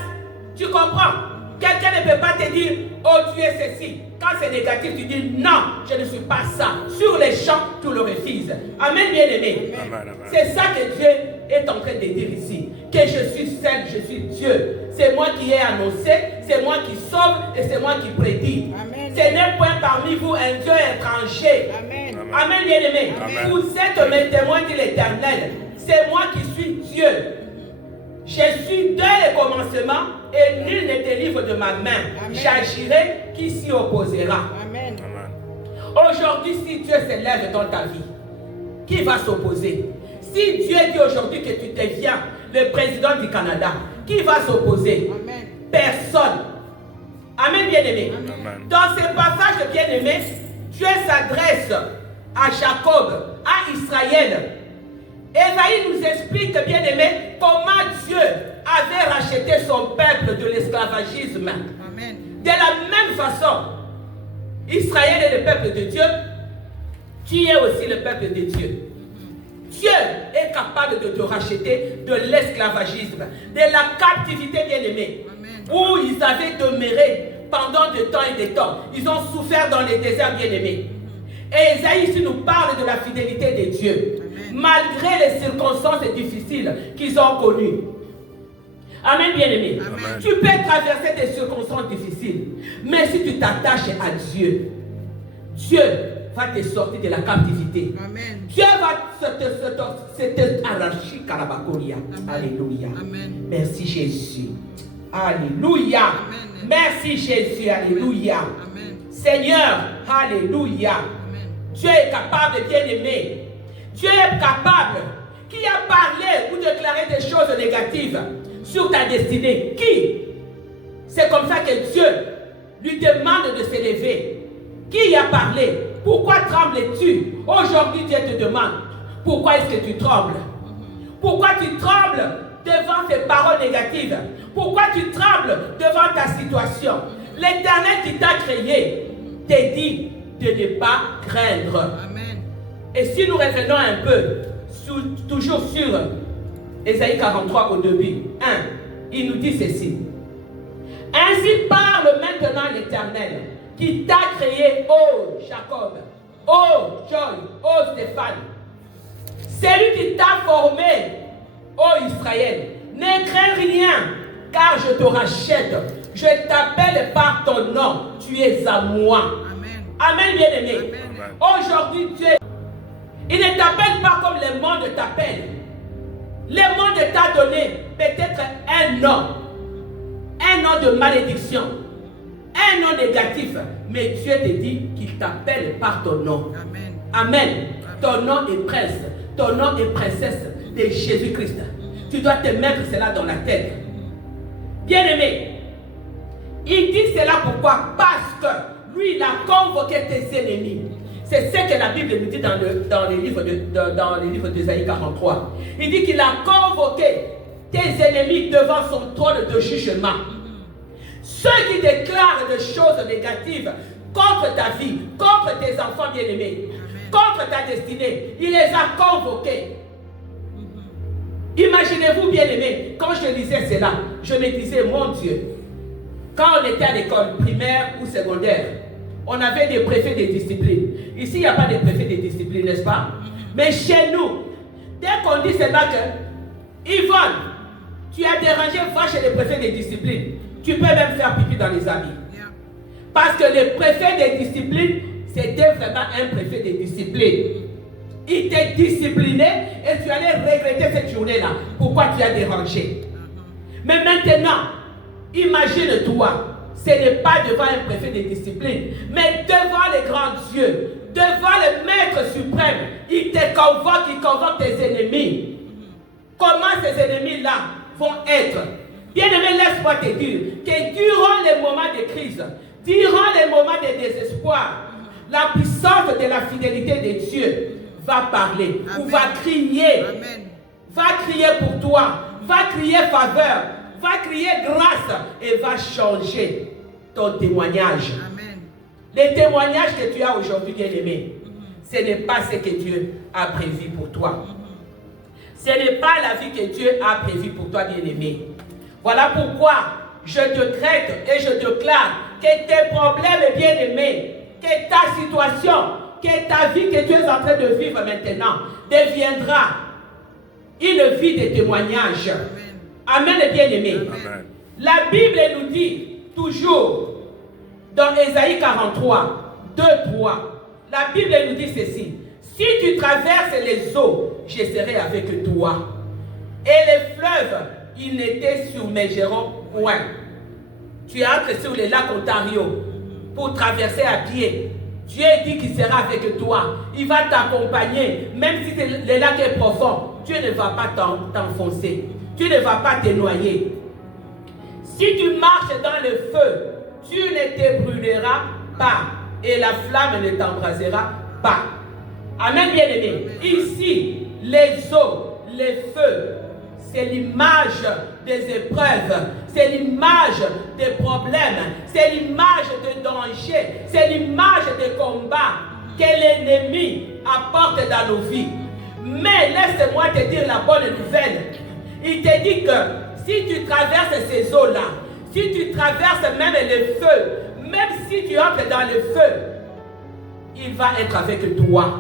Tu comprends? Quelqu'un ne peut pas te dire, oh tu es ceci. Quand c'est négatif, tu dis, non, je ne suis pas ça. Sur les champs, tu le refuses. Amen, bien-aimé. C'est ça que Dieu est en train de dire ici. Que je suis seul, je suis Dieu. C'est moi qui ai annoncé, c'est moi qui sauve et c'est moi qui prédit. Amen. Ce n'est point parmi vous un Dieu étranger. Amen. Amen, bien-aimé. Vous êtes mes témoins, dit l'Éternel. C'est moi qui suis Dieu. Je suis dès le commencement et nul ne délivre de ma main. J'agirai, qui s'y opposera. Amen. Aujourd'hui, si Dieu s'élève dans ta vie, qui va s'opposer? Si Dieu dit aujourd'hui que tu deviens le président du Canada, qui va s'opposer? Personne. Amen, bien-aimé. Dans ce passage, bien-aimé, Dieu s'adresse à Jacob, à Israël. Ésaïe nous explique, bien-aimé, comment Dieu avait racheté son peuple de l'esclavagisme. De la même façon, Israël est le peuple de Dieu, tu es aussi le peuple de Dieu. Dieu est capable de te racheter de l'esclavagisme, de la captivité, bien-aimée, où ils avaient demeuré pendant de temps et de temps. Ils ont souffert dans les déserts, bien-aimés. Et Ésaïe ici nous parle de la fidélité de Dieu, malgré les circonstances difficiles qu'ils ont connues. Amen, bien-aimé. Tu peux traverser des circonstances difficiles, mais si tu t'attaches à Dieu, Dieu va te sortir de la captivité. Amen. Dieu va te arracher Karabakoria. Alléluia. Amen. Merci Jésus. Alléluia. Amen. Merci Jésus. Alléluia. Amen. Seigneur, alléluia. Amen. Dieu est capable, bien-aimé. Dieu est capable. Qui a parlé ou déclaré des choses négatives sur ta destinée? Qui? C'est comme ça que Dieu lui demande de s'élever. Qui a parlé? Pourquoi trembles-tu? Aujourd'hui, Dieu te demande, pourquoi est-ce que tu trembles? Pourquoi tu trembles devant ces paroles négatives? Pourquoi tu trembles devant ta situation? L'Éternel qui t'a créé te dit de ne pas craindre. Amen. Et si nous revenons un peu, toujours sur Ésaïe 43 au début, 1, il nous dit ceci. Ainsi parle maintenant l'Éternel, qui t'a créé, ô Jacob, ô Joy, ô Stéphane. C'est lui qui t'a formé, ô Israël. Ne crains rien, car je te rachète. Je t'appelle par ton nom. Tu es à moi. Amen. Amen, bien-aimé. Aujourd'hui, Dieu, il ne t'appelle pas comme le monde t'appelle. Le monde t'a donné peut-être un nom de malédiction. Un nom négatif, mais Dieu te dit qu'il t'appelle par ton nom. Amen. Amen. Ton nom est prince, ton nom est princesse de Jésus-Christ. Tu dois te mettre cela dans la tête. Bien-aimé, il dit cela pourquoi? Parce que lui, il a convoqué tes ennemis. C'est ce que la Bible nous dit dans le livre d'Ésaïe 43. Il dit qu'il a convoqué tes ennemis devant son trône de jugement. Ceux qui déclarent des choses négatives contre ta vie, contre tes enfants bien-aimés, contre ta destinée, il les a convoqués. Imaginez-vous bien-aimés, quand je lisais cela, je me disais, mon Dieu, quand on était à l'école primaire ou secondaire, on avait des préfets de discipline. Ici, il n'y a pas de préfet de discipline, n'est-ce pas? Mais chez nous, dès qu'on dit cela que, Yvonne, tu as dérangé, va chez le préfet de discipline. Tu peux même faire pipi dans les habits. Parce que le préfet de discipline, c'était vraiment un préfet de discipline. Il t'est discipliné et tu allais regretter cette journée-là. Pourquoi tu as dérangé? Mais maintenant, imagine-toi, ce n'est pas devant un préfet de discipline, mais devant les grands dieux, devant le maître suprême. Il te convoque, il convoque tes ennemis. Comment ces ennemis-là vont être? Bien-aimé, laisse-moi te dire que durant les moments de crise, durant les moments de désespoir, la puissance de la fidélité de Dieu va parler. Amen. Ou va crier. Amen. Va crier pour toi. Va crier faveur. Va crier grâce. Et va changer ton témoignage. Amen. Les témoignages que tu as aujourd'hui, bien-aimé, ce n'est pas ce que Dieu a prévu pour toi. Ce n'est pas la vie que Dieu a prévue pour toi, bien-aimé. Voilà pourquoi je décrète et je déclare que tes problèmes, bien-aimés, que ta situation, que ta vie que tu es en train de vivre maintenant deviendra une vie de témoignage. Amen, bien-aimé. La Bible nous dit toujours dans Ésaïe 43, 2, 3, la Bible nous dit ceci. Si tu traverses les eaux, je serai avec toi. Et les fleuves, ils n'étaient submergeront point. Tu entres sur le lac Ontario pour traverser à pied. Dieu dit qu'il sera avec toi. Il va t'accompagner. Même si le lac est profond, Dieu ne va pas t'enfoncer. Tu ne vas pas te noyer. Si tu marches dans le feu, tu ne te brûleras pas. Et la flamme ne t'embrasera pas. Amen, bien-aimé. Ici, les eaux, les feux, c'est l'image des épreuves, c'est l'image des problèmes, c'est l'image des dangers, c'est l'image des combats que l'ennemi apporte dans nos vies. Mais laisse-moi te dire la bonne nouvelle. Il te dit que si tu traverses ces eaux-là, si tu traverses même le feu, même si tu entres dans le feu, il va être avec toi.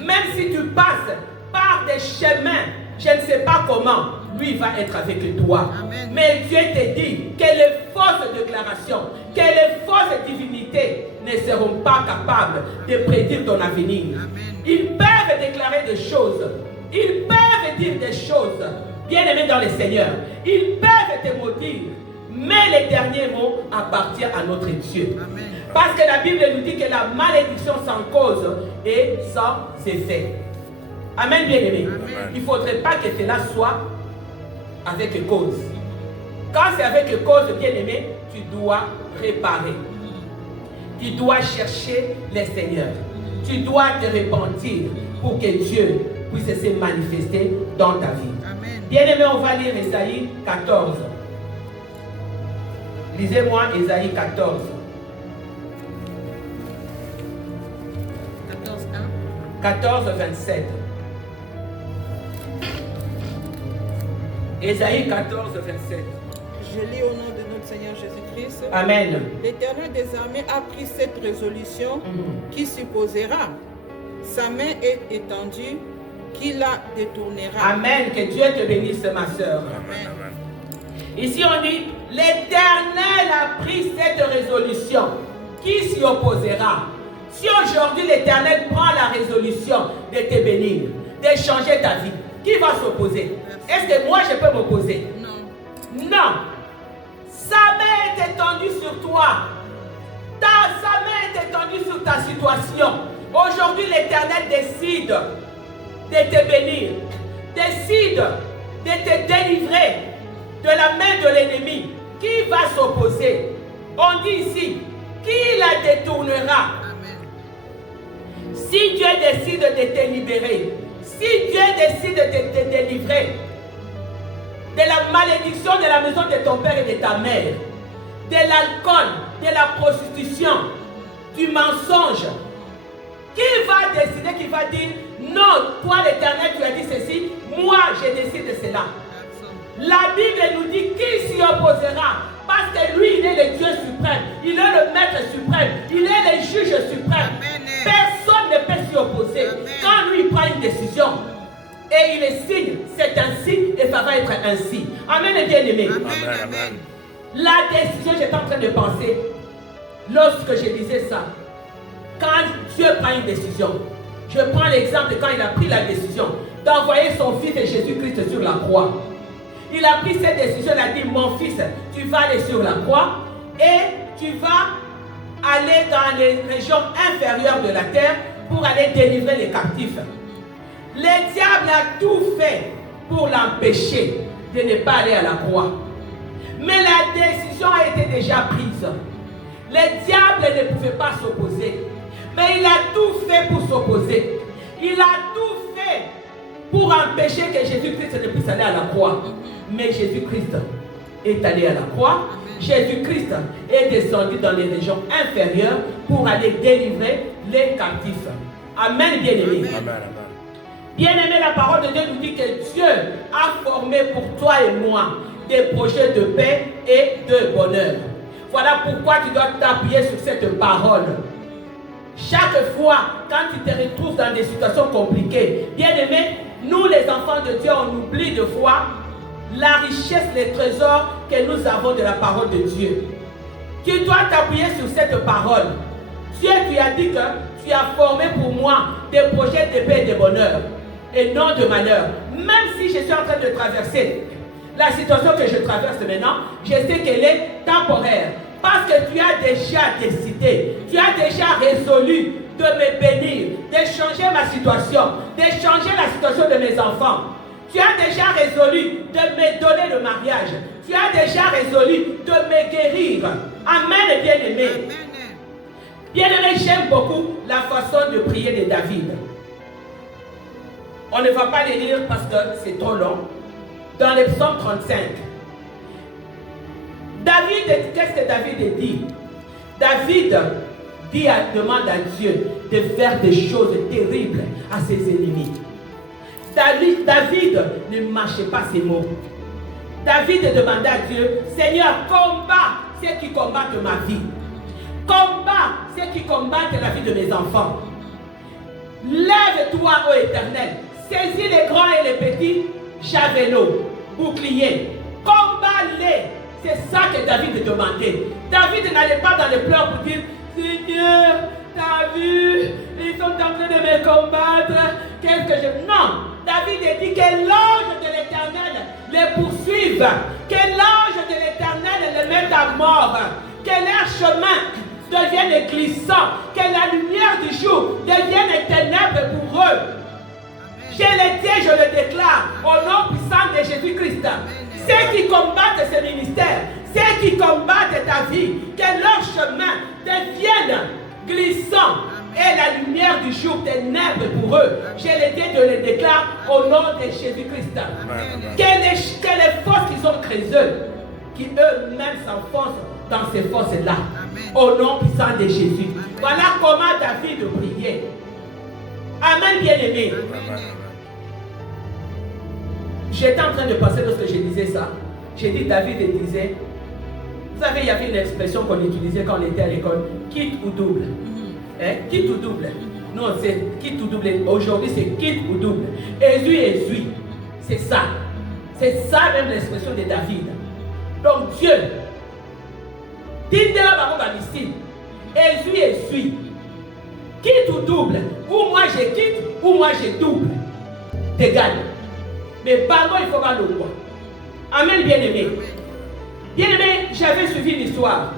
Même si tu passes par des chemins, je ne sais pas comment, lui va être avec toi. Amen. Mais Dieu te dit que les fausses déclarations, que les fausses divinités ne seront pas capables de prédire ton avenir. Amen. Ils peuvent déclarer des choses, ils peuvent dire des choses, bien-aimés dans le Seigneur, ils peuvent te maudire, mais les derniers mots appartiennent à notre Dieu. Amen. Parce que la Bible nous dit que la malédiction sans cause est sans effet. Amen, bien-aimé. Il ne faudrait pas que cela soit avec cause. Quand c'est avec cause, bien-aimé, tu dois réparer. Tu dois chercher le Seigneur. Tu dois te repentir pour que Dieu puisse se manifester dans ta vie. Bien-aimé, on va lire Ésaïe 14. Lisez-moi Ésaïe 14. 14, 27. Ésaïe 14, 27. Je lis au nom de notre Seigneur Jésus-Christ. Amen. L'Éternel des armées a pris cette résolution qui supposera sa main est étendue, qui la détournera. Amen. Que Dieu te bénisse, ma soeur. Amen. Ici on dit, l'Éternel a pris cette résolution. Qui s'y opposera? Si aujourd'hui l'Éternel prend la résolution de te bénir, de changer ta vie, qui va s'opposer? Est-ce que moi je peux m'opposer? Non. Non. Sa main est étendue sur toi. Sa main est étendue sur ta situation. Aujourd'hui l'Éternel décide de te bénir, décide de te délivrer de la main de l'ennemi. Qui va s'opposer? On dit ici, qui la détournera? Si Dieu décide de te libérer, si Dieu décide de te délivrer de la malédiction de la maison de ton père et de ta mère, de l'alcool, de la prostitution, du mensonge, qui va décider, qui va dire, non, toi l'Éternel, tu as dit ceci, moi je décide de cela. La Bible nous dit qui s'y opposera, parce que lui, il est le Dieu suprême, il est le maître suprême, il est le juge suprême. Amen. Personne ne peut s'y opposer. Amen. Quand lui il prend une décision et il est signe, c'est ainsi et ça va être ainsi. Amen, et bien aimé. Amen. La décision, j'étais en train de penser, lorsque je disais ça, quand Dieu prend une décision, je prends l'exemple de quand il a pris la décision d'envoyer son fils Jésus-Christ sur la croix. Il a pris cette décision, il a dit, mon fils, tu vas aller sur la croix et tu vas aller dans les régions inférieures de la terre pour aller délivrer les captifs. Le diable a tout fait pour l'empêcher de ne pas aller à la croix. Mais la décision a été déjà prise. Le diable ne pouvait pas s'opposer. Mais il a tout fait pour s'opposer. Il a tout fait pour empêcher que Jésus-Christ ne puisse aller à la croix. Mais Jésus-Christ est allé à la croix. Jésus-Christ est descendu dans les régions inférieures pour aller délivrer les captifs. Amen, bien-aimé. Bien-aimé, la parole de Dieu nous dit que Dieu a formé pour toi et moi des projets de paix et de bonheur. Voilà pourquoi tu dois t'appuyer sur cette parole. Chaque fois, quand tu te retrouves dans des situations compliquées, bien-aimé, nous les enfants de Dieu, on oublie de voir la richesse, les trésors que nous avons de la parole de Dieu. Tu dois t'appuyer sur cette parole. Dieu, tu as dit que tu as formé pour moi des projets de paix et de bonheur et non de malheur. Même si je suis en train de traverser la situation que je traverse maintenant, je sais qu'elle est temporaire. Parce que tu as déjà décidé, tu as déjà résolu de me bénir, de changer ma situation, de changer la situation de mes enfants. Tu as déjà résolu de me donner le mariage. Tu as déjà résolu de me guérir. Amen, bien-aimé. Bien-aimé, j'aime beaucoup la façon de prier de David. On ne va pas les lire parce que c'est trop long. Dans le psaume 35, David, qu'est-ce que David dit? David demande à Dieu de faire des choses terribles à ses ennemis. David ne marchait pas ses mots. David demandait à Dieu, Seigneur, combat ceux qui combattent ma vie. Combat ceux qui combattent la vie de mes enfants. Lève-toi, ô Éternel, saisis les grands et les petits, javelots, boucliers, combat-les. C'est ça que David demandait. David n'allait pas dans les pleurs pour dire, Seigneur, t'as vu, ils sont en train de me combattre. Qu'est-ce que je... Non, David a dit que l'ange de l'Éternel les poursuive, que l'ange de l'Éternel les mette à mort, que leur chemin devienne glissant, que la lumière du jour devienne ténèbres pour eux. Je le dis, je le déclare au nom puissant de Jésus-Christ. Ceux qui combattent ce ministère, ceux qui combattent ta vie, que leur chemin devienne glissant et la lumière du jour ténèbres pour eux. Je le dis, je le déclare au nom de Jésus-Christ. Que les forces qui sont créeuses, qui eux-mêmes s'enfoncent dans ces forces-là. Au nom puissant de Jésus. Voilà comment David priait. Amen, bien-aimé. J'étais en train de penser lorsque je disais ça. J'ai dit, David disait, vous savez, il y avait une expression qu'on utilisait quand on était à l'école, quitte ou double. Quitte ou double. Non, c'est quitte ou double. Aujourd'hui, c'est quitte ou double. Esui. C'est ça. C'est ça même l'expression de David. Donc Dieu, dites-le à mon ici. Esui. Quitte ou double. Ou moi je quitte, ou moi je double. T'égales. Mais pardon, il faut pas le voir. Amen, bien-aimé. Bien-aimé, j'avais suivi l'histoire.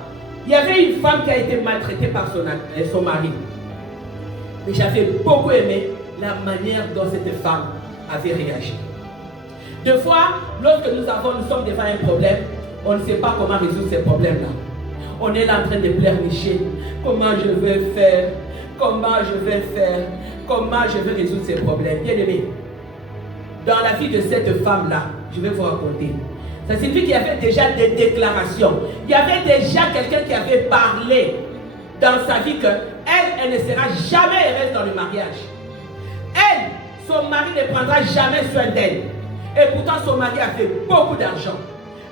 Il y avait une femme qui a été maltraitée par son mari. Mais j'avais beaucoup aimé la manière dont cette femme avait réagi. Des fois, lorsque nous sommes devant un problème, on ne sait pas comment résoudre ces problèmes-là. On est là en train de pleurnicher. Comment je vais faire? Comment je vais faire? Comment je vais résoudre ces problèmes? Bien-aimé, dans la vie de cette femme-là, je vais vous raconter. Ça signifie qu'il y avait déjà des déclarations. Il y avait déjà quelqu'un qui avait parlé dans sa vie qu'elle ne sera jamais heureuse dans le mariage. Elle, son mari ne prendra jamais soin d'elle. Et pourtant, son mari avait beaucoup d'argent.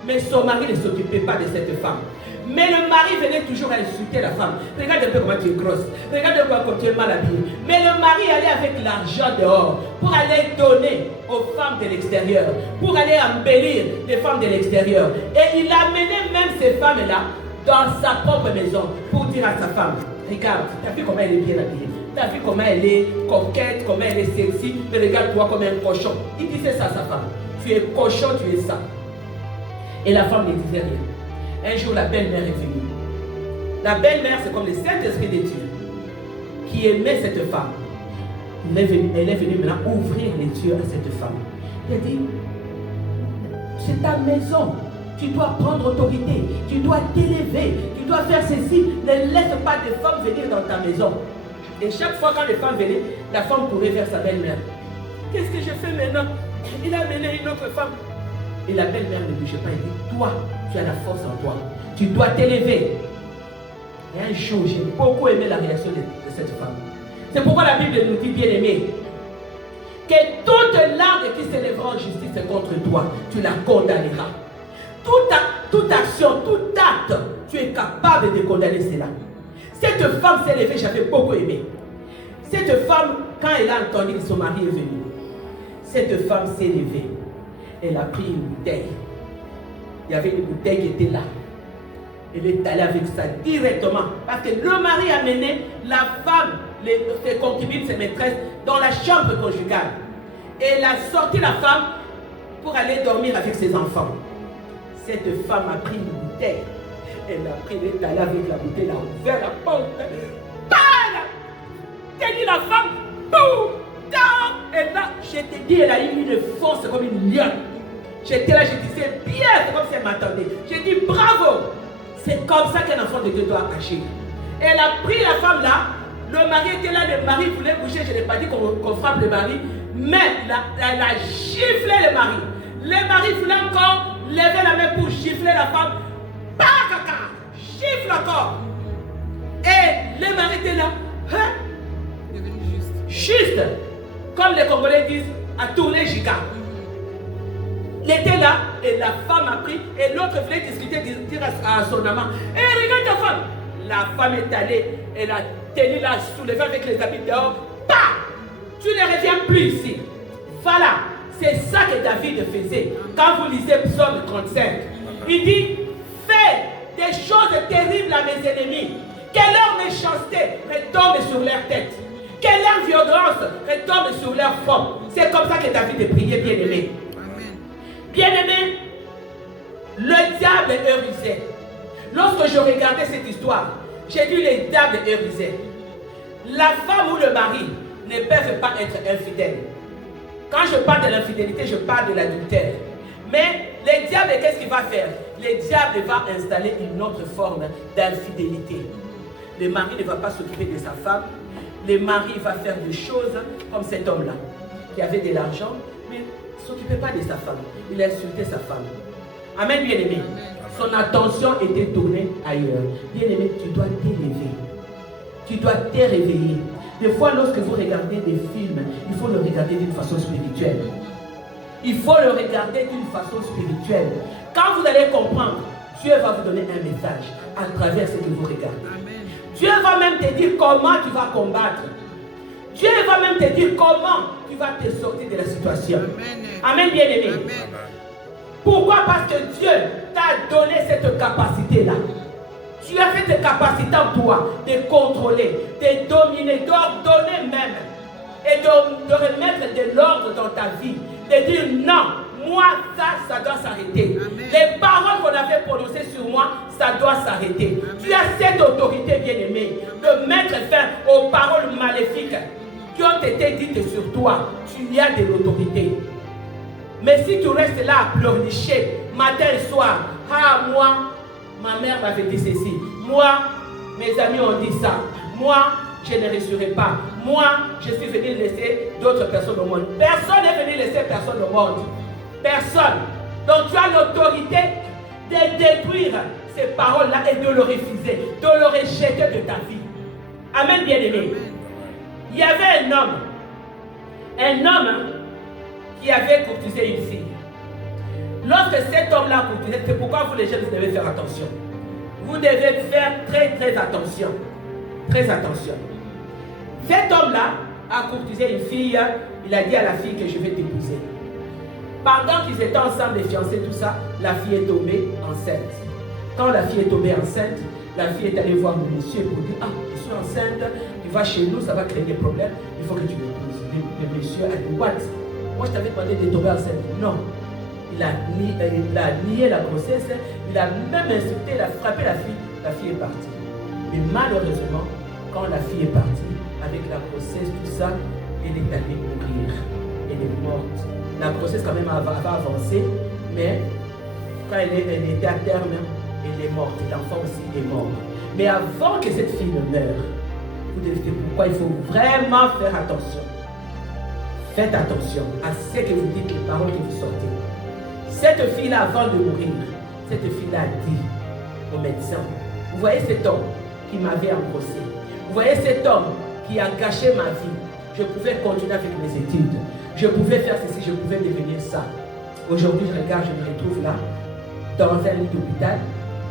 Mais son mari ne s'occupait pas de cette femme. Mais le mari venait toujours insulter la femme. Regarde un peu comment tu es grosse. Regarde comment tu es mal habillée. Mais le mari allait avec l'argent dehors pour aller donner aux femmes de l'extérieur, pour aller embellir les femmes de l'extérieur. Et il amenait même ces femmes-là dans sa propre maison pour dire à sa femme, regarde, tu as vu comment elle est bien habillée. Tu as vu comment elle est coquette, comment elle est sexy. Mais regarde-toi comme un cochon. Il disait ça à sa femme. Tu es cochon, tu es ça. Et la femme ne disait rien. Un jour, la belle-mère est venue. La belle-mère, c'est comme le Saint-Esprit de Dieu qui aimait cette femme. Elle est venue maintenant ouvrir les yeux à cette femme. Il a dit, c'est ta maison. Tu dois prendre autorité. Tu dois t'élever. Tu dois faire ceci. Ne laisse pas de femmes venir dans ta maison. Et chaque fois quand les femmes venaient, la femme courait vers sa belle-mère. Qu'est-ce que je fais maintenant? Il a amené une autre femme. Et la belle-mère ne bougeait pas. Elle dit, toi, tu as la force en toi. Tu dois t'élever. Et un jour, j'ai beaucoup aimé la réaction de cette femme. C'est pourquoi la Bible nous dit, bien aimé, que toute larme qui s'élèvera en justice contre toi, tu la condamneras. Toute action, tout acte, tu es capable de condamner cela. Cette femme s'est levée, j'avais beaucoup aimé. Cette femme, quand elle a entendu que son mari est venu, cette femme s'est levée. Elle a pris une bouteille. Il y avait une bouteille qui était là. Elle est allée avec ça directement. Parce que le mari a mené la femme ses concubines, ses maîtresses, dans la chambre conjugale. Et elle a sorti la femme pour aller dormir avec ses enfants. Cette femme a pris une bouteille. Elle a pris les talents avec la bouteille, elle a ouvert la porte. Elle a tenu la femme. Boum! Et là, je te dis, elle a eu une force comme une lionne. J'étais là, je disais bien, c'est comme si elle m'attendait. J'ai dit bravo. C'est comme ça qu'un enfant de Dieu doit agir. Elle a pris la femme là. Le mari était là, le mari voulait bouger. Je n'ai pas dit qu'on frappe le mari. Mais elle a giflé le mari. Le mari voulait encore lever la main pour gifler la femme. Pas caca. Gifle encore. Et le mari était là. Hein? Juste. Comme les Congolais disent, à tourner giga. Il était là et la femme a pris et l'autre voulait discuter, dire à son amant, hé, regarde ta femme. La femme est allée, elle a tenu la soulevée avec les habits dehors. Bah! Tu ne reviens plus ici. Voilà, c'est ça que David faisait. Quand vous lisez Psaume 35, il dit, fais des choses terribles à mes ennemis. Que leur méchanceté retombe sur leur tête. Que leur violence retombe sur leur front. C'est comme ça que David priait, bien-aimé. Bien-aimé, le diable est rusé. Lorsque je regardais cette histoire, j'ai dit le diable est rusé. La femme ou le mari ne peuvent pas être infidèles. Quand je parle de l'infidélité, je parle de l'adultère. Mais le diable, qu'est-ce qu'il va faire? Le diable va installer une autre forme d'infidélité. Le mari ne va pas s'occuper de sa femme. Le mari va faire des choses comme cet homme-là, qui avait de l'argent, mais ne s'occupait pas de sa femme. Il a insulté sa femme. Amen, bien-aimé. Son attention était tournée ailleurs. Bien-aimé, tu dois t'élever. Tu dois te réveiller. Des fois, lorsque vous regardez des films, il faut le regarder d'une façon spirituelle. Il faut le regarder d'une façon spirituelle. Quand vous allez comprendre, Dieu va vous donner un message à travers ce que vous regardez. Dieu va même te dire comment tu vas combattre. Dieu va même te dire comment tu vas te sortir de la situation. Amen, bien-aimé. Pourquoi? Parce que Dieu t'a donné cette capacité-là. Tu as cette capacité en toi de contrôler, de dominer, d'ordonner même. Et de remettre de l'ordre dans ta vie. De dire non, moi, ça doit s'arrêter. Les paroles qu'on avait prononcées sur moi, ça doit s'arrêter. Tu as cette autorité, bien-aimée, de mettre fin aux paroles maléfiques qui ont été dites sur toi. Tu y as de l'autorité. Mais si tu restes là à pleurnicher, matin et soir, ah, moi, ma mère m'avait dit ceci. Moi, mes amis ont dit ça. Moi, je ne réussirai pas. Moi, je suis venu laisser d'autres personnes au monde. Personne n'est venu laisser personne au monde. Personne. Donc tu as l'autorité de détruire ces paroles-là et de le refuser, de le rejeter de ta vie. Amen, bien-aimé. Il y avait un homme qui avait courtisé une fille. Lorsque cet homme-là courtisé, c'est pourquoi vous les jeunes, vous devez faire attention. Vous devez faire très très attention. Très attention. Cet homme-là a courtisé une fille, il a dit à la fille que je vais t'épouser. Pendant qu'ils étaient ensemble, les fiancés, tout ça, la fille est tombée enceinte. Quand la fille est tombée enceinte, la fille est allée voir le monsieur pour dire, ah, je suis enceinte, tu vas chez nous, ça va créer des problèmes, il faut que tu m'épouses. Le monsieur a dit, what? Moi je t'avais demandé de tomber enceinte. Non. Il a nié la grossesse, il a même insulté, il a frappé la fille est partie. Mais malheureusement, quand la fille est partie, avec la grossesse, tout ça, elle est allée mourir. Elle est morte. La grossesse quand même va avancer, mais quand elle était à terme, elle est morte. L'enfant aussi est mort. Mais avant que cette fille ne meure, vous devez dire pourquoi il faut vraiment faire attention. Faites attention à ce que vous dites, les paroles que vous sortez. Cette fille-là, avant de mourir, cette fille-là a dit au médecin, vous voyez cet homme qui m'avait embrassé, vous voyez cet homme qui a gâché ma vie, je pouvais continuer avec mes études, je pouvais faire ceci, je pouvais devenir ça. Aujourd'hui, je regarde, je me retrouve là, dans un lit d'hôpital,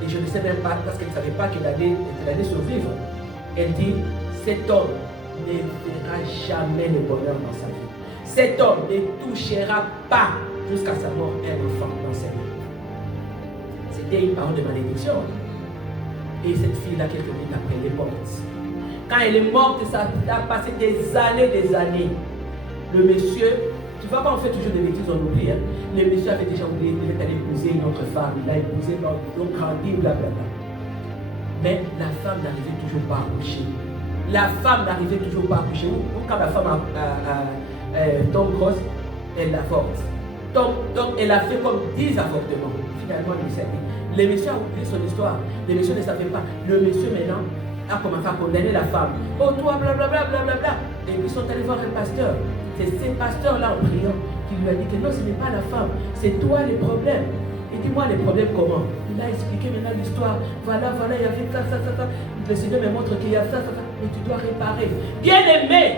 et je ne sais même pas, parce qu'elle ne savait pas qu'elle allait survivre. Elle dit, cet homme ne verra jamais le bonheur dans sa vie. Cet homme ne touchera pas jusqu'à sa mort un enfant dans sa vie. C'était une parole de malédiction. Et cette fille-là, quelques minutes après, elle est morte. Quand elle est morte, ça a passé des années. Le monsieur, tu vois, quand on fait toujours des bêtises, on oublie. Hein? Le monsieur avait déjà oublié, il devait aller épouser une autre femme. Il a épousé, ils ont grandi, blablabla. Mais la femme n'arrivait toujours pas à coucher. La femme n'arrivait toujours pas à coucher. Ou quand la femme tombe grosse, elle avorte. Donc elle a fait comme 10 avortements. Finalement, le monsieur a oublié son histoire. Le monsieur ne savait pas. Le monsieur maintenant a commencé à condamner la femme. Oh toi, blablabla, blablabla. Et puis ils sont allés voir un pasteur. C'est ces pasteurs-là en priant qui lui a dit que non, ce n'est pas la femme, c'est toi les problèmes. Et dis-moi les problèmes comment? Il a expliqué maintenant l'histoire. Voilà, il y avait ça. Le Seigneur me montre qu'il y a ça. Et tu dois réparer. Bien-aimé,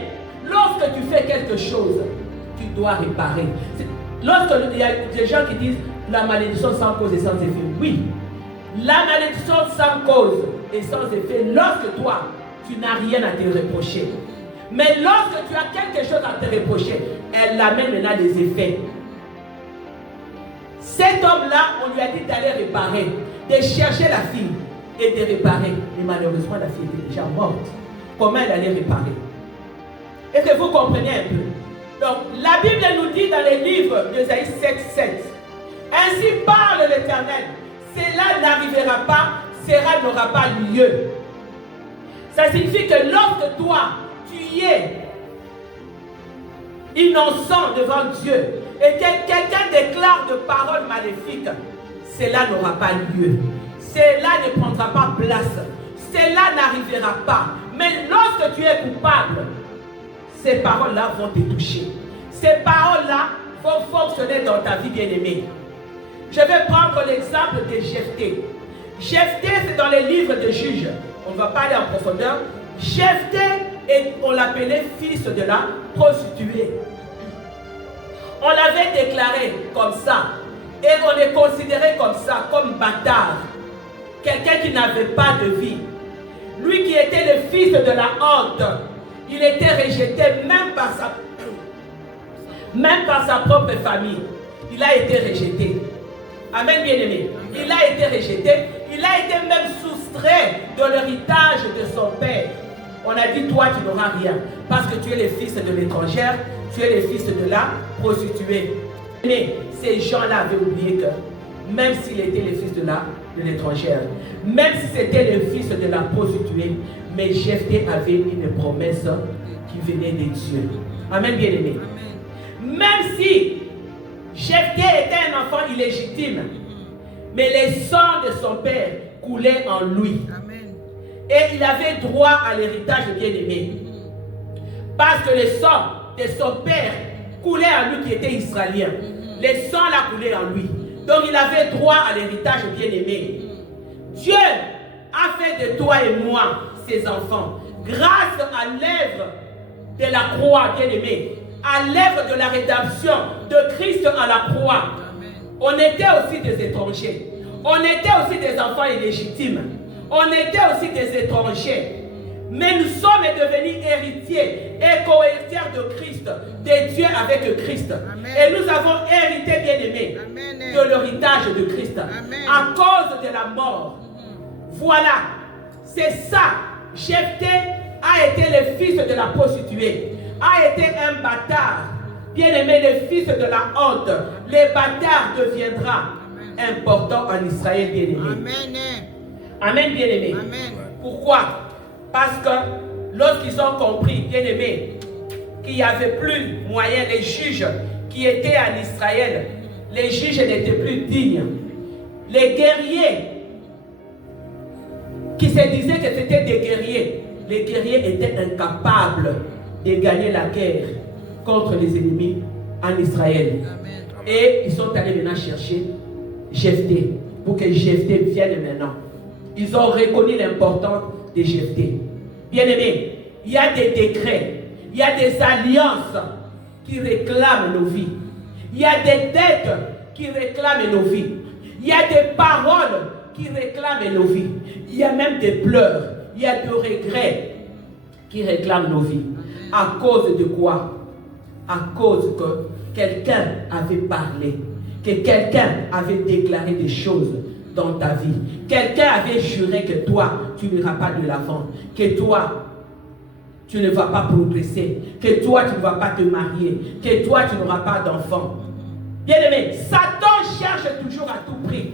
lorsque tu fais quelque chose, tu dois réparer. Lorsqu'il y a des gens qui disent la malédiction sans cause et sans effet, oui. La malédiction sans cause et sans effet, lorsque toi, tu n'as rien à te reprocher. Mais lorsque tu as quelque chose à te reprocher, elle amène maintenant les effets. Cet homme-là, on lui a dit d'aller réparer, de chercher la fille et de réparer. Mais malheureusement, la fille était déjà morte. Comment elle allait réparer? Est-ce que vous comprenez un peu? Donc, la Bible nous dit dans les livres d'Ésaïe 7:7, ainsi parle l'Éternel, cela n'arrivera pas, cela n'aura pas lieu. Ça signifie que lorsque toi, tu es innocent devant Dieu et que quelqu'un déclare de paroles maléfiques, cela n'aura pas lieu. Cela ne prendra pas place. Cela n'arrivera pas. Mais lorsque tu es coupable, ces paroles-là vont te toucher. Ces paroles-là vont fonctionner dans ta vie bien-aimée. Je vais prendre l'exemple de Jephthé. Jephthé, c'est dans les livres de Juges. On ne va pas aller en profondeur. Jephthé, on l'appelait fils de la prostituée. On l'avait déclaré comme ça. Et on est considéré comme ça, comme bâtard. Quelqu'un qui n'avait pas de vie. Lui qui était le fils de la honte, il était rejeté même par sa propre famille. Il a été rejeté. Amen, bien-aimé. Il a été rejeté. Il a été même soustrait de l'héritage de son père. On a dit, toi, tu n'auras rien. Parce que tu es le fils de l'étrangère, tu es le fils de la prostituée. Mais ces gens-là avaient oublié que, même s'il était le fils de l'étrangère, même si c'était le fils de la prostituée, mais Jephthé avait une promesse qui venait de Dieu. Amen, bien-aimé. Même si Jephthé était un enfant illégitime, mais le sang de son père coulait en lui. Amen. Et il avait droit à l'héritage bien-aimé. Parce que le sang de son père coulait en lui qui était israélien. Le sang l'a coulé en lui. Donc il avait droit à l'héritage bien-aimé. Dieu a fait de toi et moi, ses enfants, grâce à l'œuvre de la croix bien-aimé, à l'œuvre de la rédemption de Christ à la croix. On était aussi des étrangers. On était aussi des enfants illégitimes. On était aussi des étrangers. Mais nous sommes devenus héritiers et co-héritiers de Christ, de Dieu avec Christ. Amen. Et nous avons hérité, bien-aimés, de l'héritage de Christ. Amen. À cause de la mort. Voilà. C'est ça. Jephthé a été le fils de la prostituée. A été un bâtard. Bien-aimé, le fils de la honte. Le bâtard deviendra important en Israël, bien-aimé. Amen. Amen, bien-aimé. Pourquoi? Parce que lorsqu'ils ont compris, bien-aimé, qu'il n'y avait plus moyen, les juges qui étaient en Israël, les juges n'étaient plus dignes. Les guerriers qui se disaient que c'était des guerriers, les guerriers étaient incapables de gagner la guerre contre les ennemis en Israël. Amen. Et ils sont allés maintenant chercher Jephthé pour que Jephthé vienne maintenant. Ils ont reconnu l'importance de Jephthé. Bien-aimés, il y a des décrets, il y a des alliances qui réclament nos vies. Il y a des dettes qui réclament nos vies. Il y a des paroles qui réclament nos vies. Il y a même des pleurs, il y a des regrets qui réclament nos vies. À cause de quoi? À cause que quelqu'un avait parlé, que quelqu'un avait déclaré des choses dans ta vie. Quelqu'un avait juré que toi, tu n'iras pas de l'avant, que toi, tu ne vas pas progresser, que toi, tu ne vas pas te marier, que toi, tu n'auras pas d'enfants. Bien-aimé, Satan cherche toujours à tout prix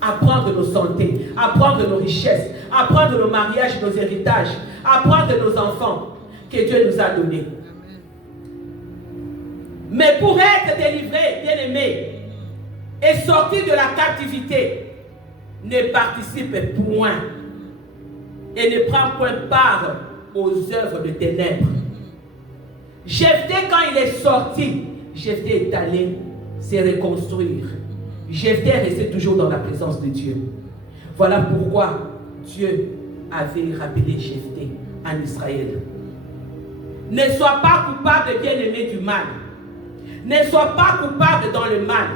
à prendre nos santé, à prendre nos richesses, à prendre nos mariages, nos héritages, à prendre nos enfants que Dieu nous a donnés. Mais pour être délivré, bien-aimé, et sortir de la captivité, ne participe point et ne prend point part aux œuvres de ténèbres. Jephthé, quand il est sorti, Jephthé est allé se reconstruire. Jephthé est resté toujours dans la présence de Dieu. Voilà pourquoi Dieu avait rappelé Jephthé en Israël. Ne sois pas coupable, bien-aimé, du mal. Ne sois pas coupable dans le mal.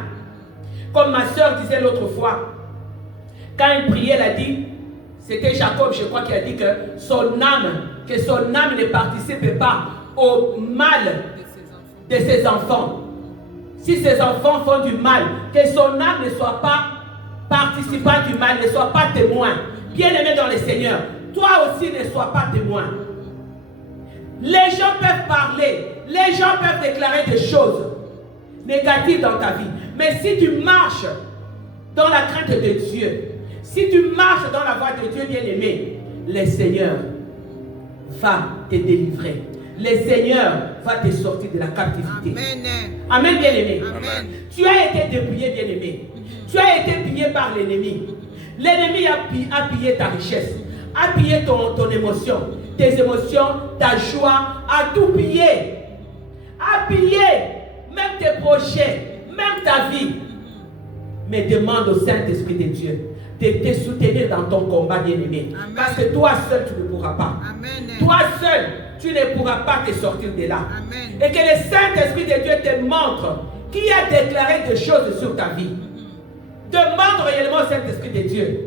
Comme ma soeur disait l'autre fois, quand elle priait, elle a dit, c'était Jacob, je crois, qui a dit que son âme ne participe pas au mal de ses enfants. Si ses enfants font du mal, que son âme ne soit pas participant du mal, ne soit pas témoin. Bien-aimé dans le Seigneur, toi aussi ne sois pas témoin. Les gens peuvent parler, les gens peuvent déclarer des choses négatives dans ta vie. Mais si tu marches dans la crainte de Dieu, si tu marches dans la voie de Dieu, bien-aimé, le Seigneur va te délivrer. Le Seigneur va te sortir de la captivité. Amen. Amen, bien-aimé. Amen. Tu as été dépouillé, bien-aimé. Tu as été pillé par l'ennemi. L'ennemi a pillé ta richesse, a pillé ton émotion, tes émotions, ta joie, a tout pillé. A pillé même tes projets, même ta vie. Mais demande au Saint-Esprit de Dieu de te soutenir dans ton combat, bien-aimé. Parce que toi seul, tu ne pourras pas. Amen. Toi seul, tu ne pourras pas te sortir de là. Amen. Et que le Saint-Esprit de Dieu te montre qui a déclaré des choses sur ta vie. Demande réellement au Saint-Esprit de Dieu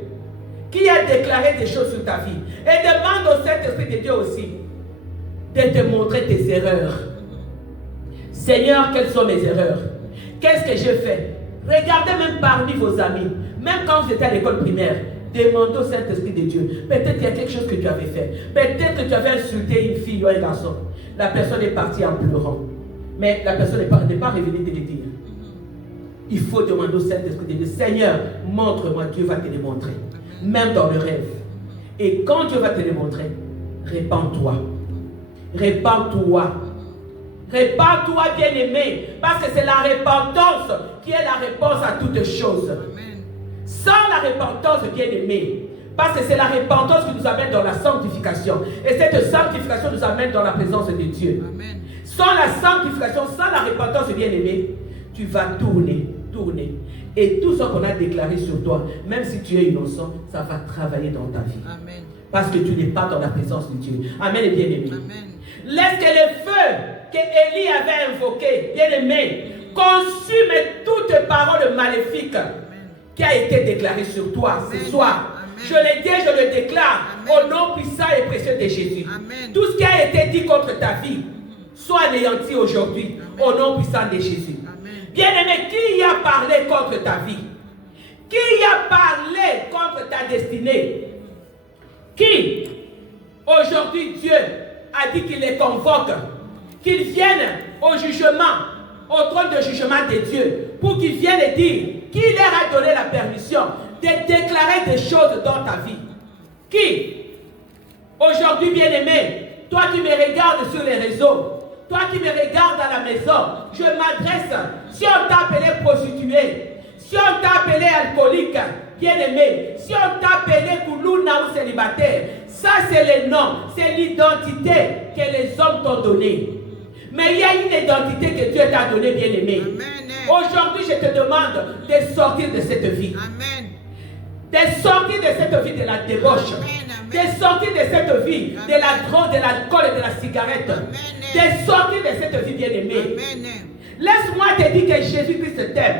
qui a déclaré des choses sur ta vie. Et demande au Saint-Esprit de Dieu aussi de te montrer tes erreurs. Seigneur, quelles sont mes erreurs? Qu'est-ce que j'ai fait? Regardez même parmi vos amis, même quand vous étiez à l'école primaire, demandez au Saint-Esprit de Dieu. Peut-être qu'il y a quelque chose que tu avais fait. Peut-être que tu avais insulté une fille ou un garçon. La personne est partie en pleurant. Mais la personne n'est pas revenue te le dire. Il faut demander au Saint-Esprit de Dieu, Seigneur, montre-moi, Dieu va te le montrer. Même dans le rêve. Et quand Dieu va te le montrer, répands-toi. Répands-toi. Répands-toi, bien-aimé, parce que c'est la repentance qui est la réponse à toutes choses. Amen. Sans la repentance, bien-aimé, parce que c'est la repentance qui nous amène dans la sanctification. Et cette sanctification nous amène dans la présence de Dieu. Amen. Sans la sanctification, sans la repentance, bien-aimé, tu vas tourner. Et tout ce qu'on a déclaré sur toi, même si tu es innocent, ça va travailler dans ta vie. Amen. Parce que tu n'es pas dans la présence de Dieu. Amen, bien-aimé. Amen. Laisse que le feu que Élie avait invoqué, bien-aimé, consume toute parole maléfique qui a été déclarée sur toi ce soir. Amen. Je le dis, je le déclare. Amen. Au nom puissant et précieux de Jésus. Amen. Tout ce qui a été dit contre ta vie soit anéanti aujourd'hui. Au nom puissant de Jésus. Amen. Bien-aimé, qui y a parlé contre ta vie? Qui y a parlé contre ta destinée? Qui? Aujourd'hui, Dieu a dit qu'il les convoque, qu'ils viennent au jugement, au trône de jugement de Dieu, pour qu'ils viennent dire qui leur a donné la permission de déclarer des choses dans ta vie. Qui? Aujourd'hui, bien-aimé, toi qui me regardes sur les réseaux, toi qui me regardes à la maison, je m'adresse, si on t'a appelé prostituée, si on t'a appelé alcoolique, bien-aimé, si on t'a appelé koulouna ou célibataire, ça c'est le nom, c'est l'identité que les hommes t'ont donnée. Mais il y a une identité que Dieu t'a donnée, bien-aimé. Aujourd'hui, je te demande de sortir de cette vie. Amen. De sortir de cette vie de la débauche. De sortir de cette vie de la drogue, de l'alcool et de la cigarette. De sortir de cette vie, bien-aimée. Laisse-moi te dire que Jésus-Christ t'aime.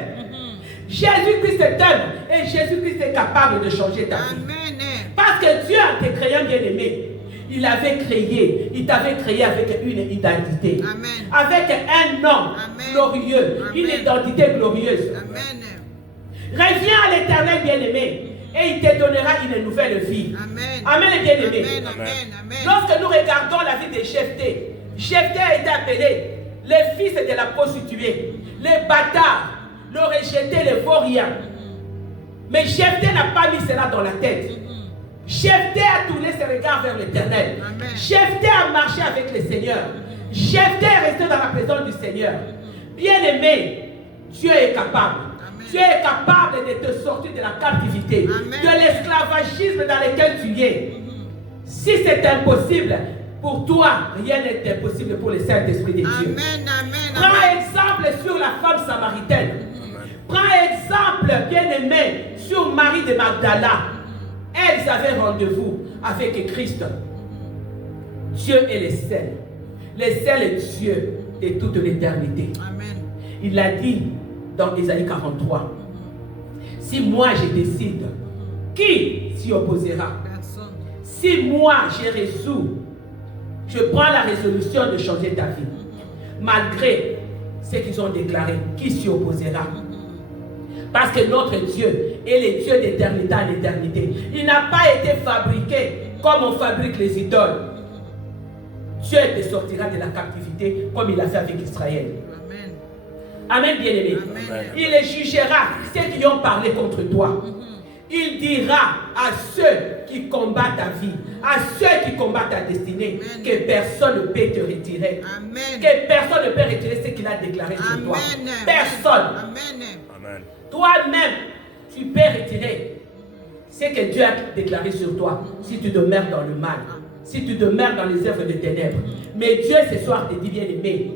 Jésus-Christ t'aime et Jésus-Christ est capable de changer ta vie. Parce que Dieu, en te créant, bien-aimé, il t'avait créé avec une identité. Amen. Avec un nom glorieux, une identité glorieuse. Amen. Reviens à l'Éternel, bien-aimé. et il te donnera une nouvelle vie. Amen. Amen, les bien-aimés. Amen. Amen. Amen. Lorsque nous regardons la vie de Jephthé, Jephthé a été appelé les fils de la prostituée, les bâtards, le rejeté, les vauriens. Mais Jephthé n'a pas mis cela dans la tête. Jephthé a tourné ses regards vers l'Éternel. Jephthé a marché avec le Seigneur. Jephthé est resté dans la présence du Seigneur. Bien-aimé, Dieu est capable. Dieu est capable de te sortir de la captivité, de l'esclavagisme dans lequel tu es. Si c'est impossible, pour toi, rien n'est impossible pour le Saint-Esprit de Dieu. Prends exemple sur la femme samaritaine. Prends exemple, bien-aimé, sur Marie de Magdala. Elles avaient rendez-vous avec Christ. Dieu est le seul. Le seul Dieu de toute l'éternité. Il l'a dit dans Ésaïe 43. Si moi je décide, qui s'y opposera? Si moi je résous, je prends la résolution de changer ta vie. Malgré ce qu'ils ont déclaré, qui s'y opposera? Parce que notre Dieu est le Dieu d'éternité en éternité. Il n'a pas été fabriqué comme on fabrique les idoles. Dieu te sortira de la captivité comme il a fait avec Israël. Amen, bien-aimé. Il jugera ceux qui ont parlé contre toi. Il dira à ceux qui combattent ta vie, à ceux qui combattent ta destinée, que personne ne peut te retirer. Que personne ne peut retirer ce qu'il a déclaré sur toi. Personne. Toi-même, tu peux retirer ce que Dieu a déclaré sur toi si tu demeures dans le mal, si tu demeures dans les œuvres de ténèbres. Mais Dieu ce soir te dit, bien-aimé,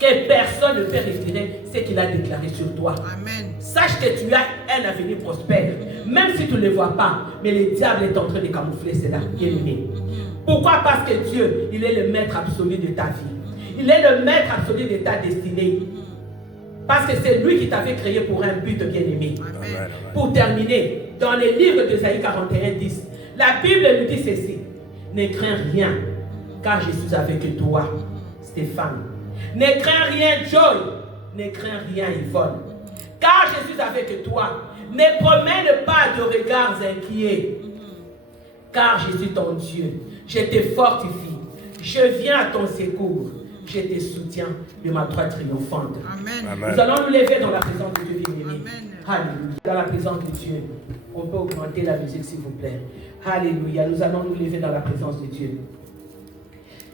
que personne ne peut retirer ce qu'il a déclaré sur toi. Sache que tu as un avenir prospère, même si tu ne le vois pas, mais le diable est en train de camoufler cela, bien-aimé. Pourquoi? Parce que Dieu, il est le maître absolu de ta vie. Il est le maître absolu de ta destinée. Parce que c'est lui qui t'avait créé pour un but, bien-aimé. Pour terminer, dans le livre d'Ésaïe 41, 10, la Bible nous dit ceci. Ne crains rien, car je suis avec toi, Stéphane. Ne crains rien, Joy. Ne crains rien, Yvonne. Car je suis avec toi. Ne promène pas de regards inquiets. Car je suis ton Dieu. Je te fortifie. Je viens à ton secours. Je te soutiens de ma droite triomphante. Amen. Nous allons nous lever dans la présence de Dieu, bien-aimé. Alléluia. Dans la présence de Dieu. On peut augmenter la musique, s'il vous plaît. Alléluia. Nous allons nous lever dans la présence de Dieu.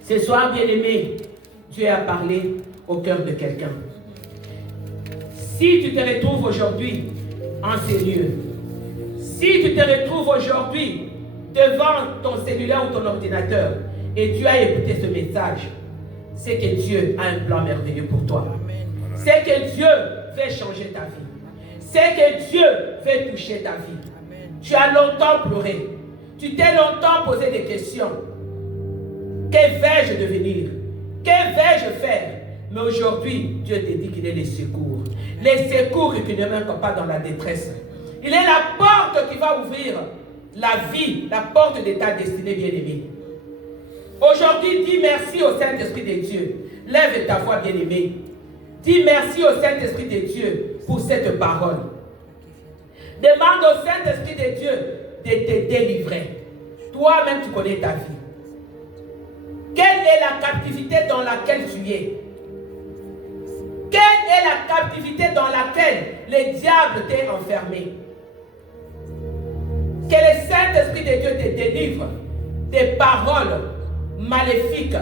Ce soir, bien-aimé, Dieu a parlé au cœur de quelqu'un. Si tu te retrouves aujourd'hui en ces lieux, si tu te retrouves aujourd'hui devant ton cellulaire ou ton ordinateur et tu as écouté ce message, c'est que Dieu a un plan merveilleux pour toi. C'est que Dieu veut changer ta vie. C'est que Dieu veut toucher ta vie. Tu as longtemps pleuré. Tu t'es longtemps posé des questions. Que vais-je devenir? Que vais-je faire? Mais aujourd'hui, Dieu te dit qu'il est le secours. Les secours qui ne manquent pas dans la détresse. Il est la porte qui va ouvrir la vie, la porte de ta destinée, bien-aimée. Aujourd'hui, dis merci au Saint-Esprit de Dieu. Lève ta voix, bien-aimée. Dis merci au Saint-Esprit de Dieu pour cette parole. Demande au Saint-Esprit de Dieu de te délivrer. Toi-même, tu connais ta vie. Quelle est la captivité dans laquelle tu es? Quelle est la captivité dans laquelle le diable t'a enfermé? Que le Saint-Esprit de Dieu te délivre des paroles maléfiques,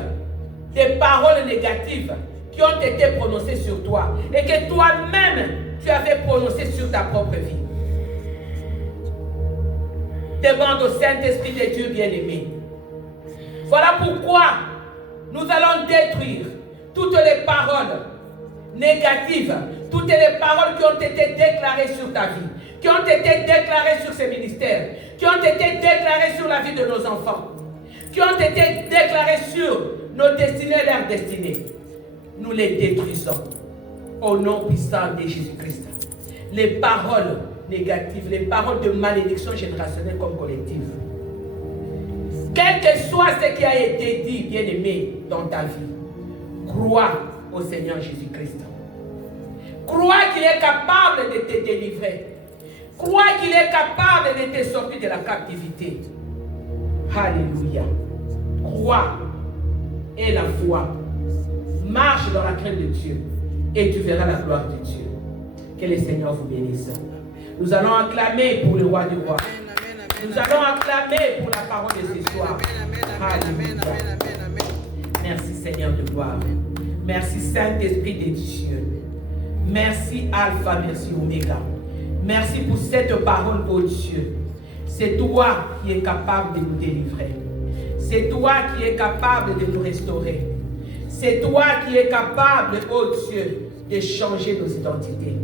des paroles négatives qui ont été prononcées sur toi et que toi-même tu avais prononcé sur ta propre vie. Demande au Saint-Esprit de Dieu bien-aimé. Voilà pourquoi nous allons détruire toutes les paroles négatives, toutes les paroles qui ont été déclarées sur ta vie, qui ont été déclarées sur ces ministères, qui ont été déclarées sur la vie de nos enfants, qui ont été déclarées sur nos destinées et leurs destinées. Nous les détruisons au nom puissant de Jésus-Christ. Les paroles négatives, les paroles de malédiction générationnelle comme collective. Quel que soit ce qui a été dit, bien-aimé, dans ta vie, crois au Seigneur Jésus-Christ. Crois qu'il est capable de te délivrer. Crois qu'il est capable de te sortir de la captivité. Alléluia. Crois et la foi. Marche dans la crainte de Dieu et tu verras la gloire de Dieu. Que le Seigneur vous bénisse. Nous allons acclamer pour le roi du roi. Nous allons acclamer pour la parole de ce soir. Alléluia. Merci Seigneur de gloire. Merci Saint-Esprit de Dieu. Merci Alpha, merci Oméga. Merci pour cette parole, oh Dieu. C'est toi qui es capable de nous délivrer. C'est toi qui es capable de nous restaurer. C'est toi qui es capable, oh Dieu, de changer nos identités.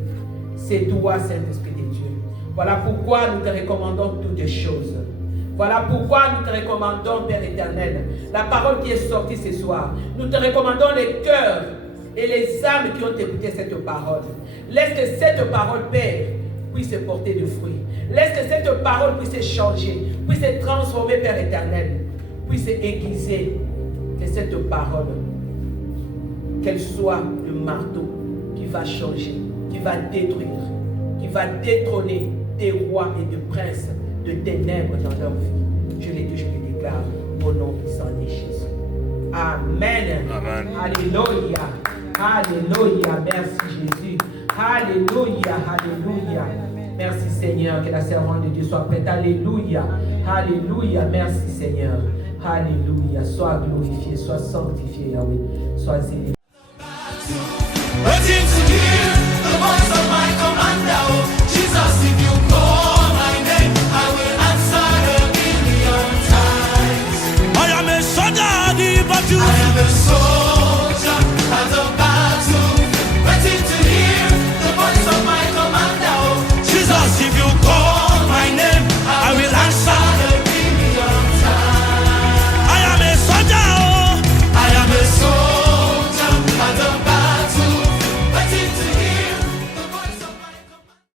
C'est toi, Saint-Esprit de Dieu. Voilà pourquoi nous te recommandons toutes choses. Voilà pourquoi nous te recommandons, Père éternel, la parole qui est sortie ce soir. Nous te recommandons les cœurs et les âmes qui ont écouté cette parole. Laisse que cette parole, Père, puisse porter de fruits. Laisse que cette parole puisse changer, puisse se transformer, Père éternel, puisse aiguiser. Que cette parole, qu'elle soit le marteau qui va changer, qui va détruire, qui va détrôner des rois et des princes de ténèbres dans leur vie. Je les touche, je les déclare au nom puissant de Jésus. Amen. Amen. Alléluia. Alléluia. Merci Jésus. Alléluia. Alléluia. Merci Seigneur. Que la servante de Dieu soit prête. Alléluia. Alléluia. Merci Seigneur. Alléluia. Sois glorifié, sois sanctifié, Yahweh. Sois élevé. Waiting to hear the voice of my commander. Oh, Jesus, if you call my name, I will answer a million times. I am a soldier, but you. I am a soldier.